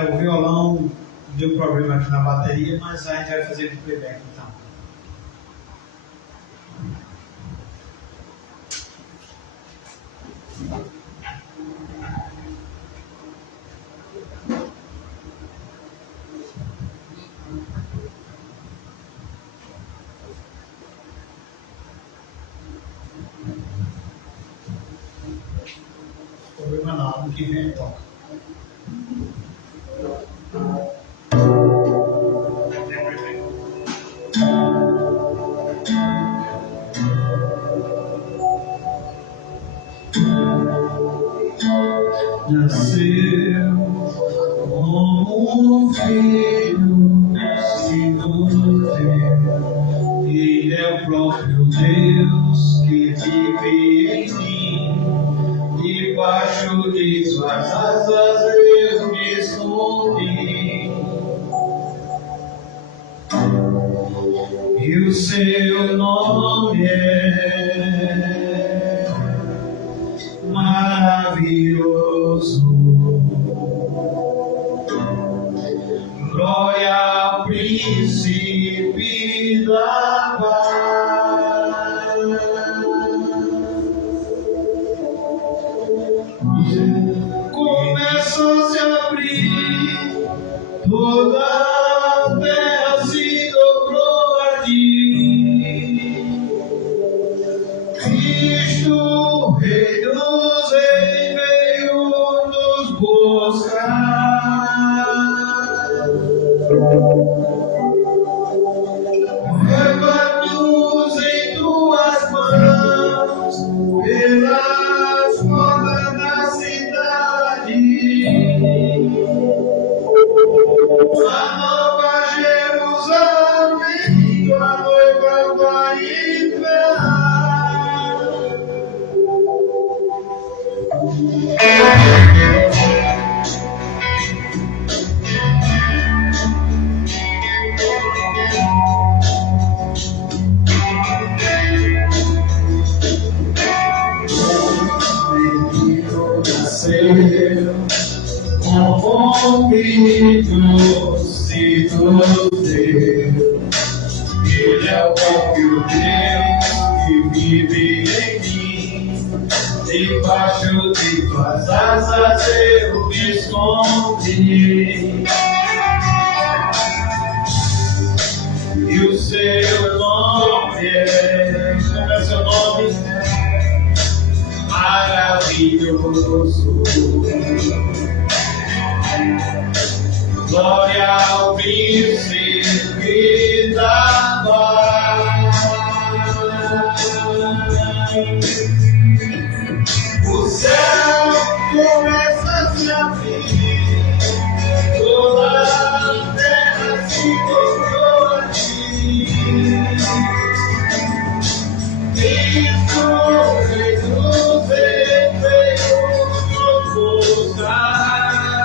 O violão deu problema aqui na bateria, mas a gente vai fazer com o playback então. Problema não, no que vem toca. Nasceu como um filho, se nos deu. Debaixo de suas asas eu me escondi, e o seu nome é maravilhoso. Glória ao príncipe da paz. Começou a se abrir, toda a terra se dobrou a ti. Cristo, Rei dos Reis, veio nos buscar. Leva-nos em tuas mãos, pelas portas da cidade, a nova Jerusalém, tua noiva vai entrar. Com filho se deu, ele é o próprio Deus que vive em mim. Debaixo de tuas asas eu me escondi, e o seu nome é, como é seu nome? Maravilhoso. Glória ao príncipe da paz. O céu começa a se abrir, toda a terra se dobrou a ti. Cristo, Rei dos Reis, veio nos buscar.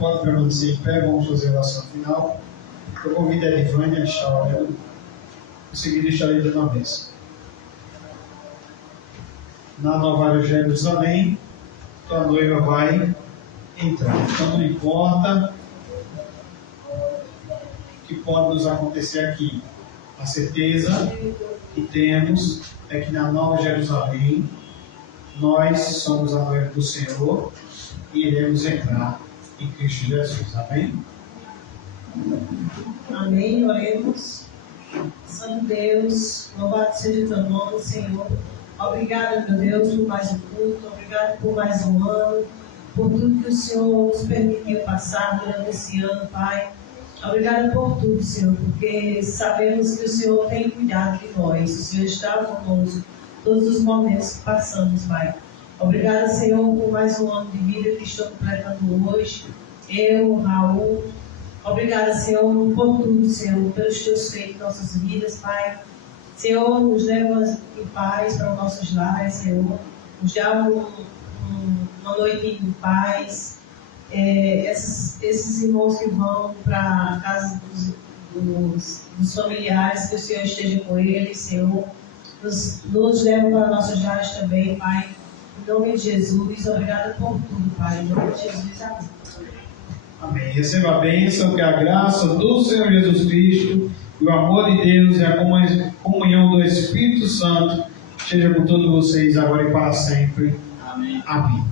pode permanecer em pé, vamos fazer a oração final. Eu convido a Edivânia a estar orando. Em seguida, estarei dando a bênção. Na Nova Jerusalém, tua noiva vai entrar. Então, não importa o que pode nos acontecer aqui. A certeza que temos é que na Nova Jerusalém, nós somos a noiva do Senhor e iremos entrar em Cristo Jesus. Amém? Amém. Oremos. Santo Deus, louvado seja o teu nome, Senhor. Obrigado, meu Deus, por mais um culto. Obrigado por mais um ano. Por tudo que o Senhor nos permitiu passar durante esse ano, Pai. Obrigado por tudo, Senhor, porque sabemos que o Senhor tem cuidado de nós. O Senhor está conosco todos os momentos que passamos, Pai. Obrigado, Senhor, por mais um ano de vida que estou completando hoje. Eu, Raul. Obrigada, Senhor, por tudo, Senhor, pelos teus feitos em nossas vidas, Pai. Senhor, nos leva em paz para os nossos lares, Senhor. Nos dá uma noite de paz. Esses irmãos que vão para a casa dos familiares, que o Senhor esteja com eles, Senhor. Nos leva para nossos lares também, Pai. Em nome de Jesus, obrigada por tudo, Pai. Em nome de Jesus, amém. Amém. Receba a bênção, que a graça do Senhor Jesus Cristo e o amor de Deus e a comunhão do Espírito Santo esteja com todos vocês agora e para sempre. Amém. Amém.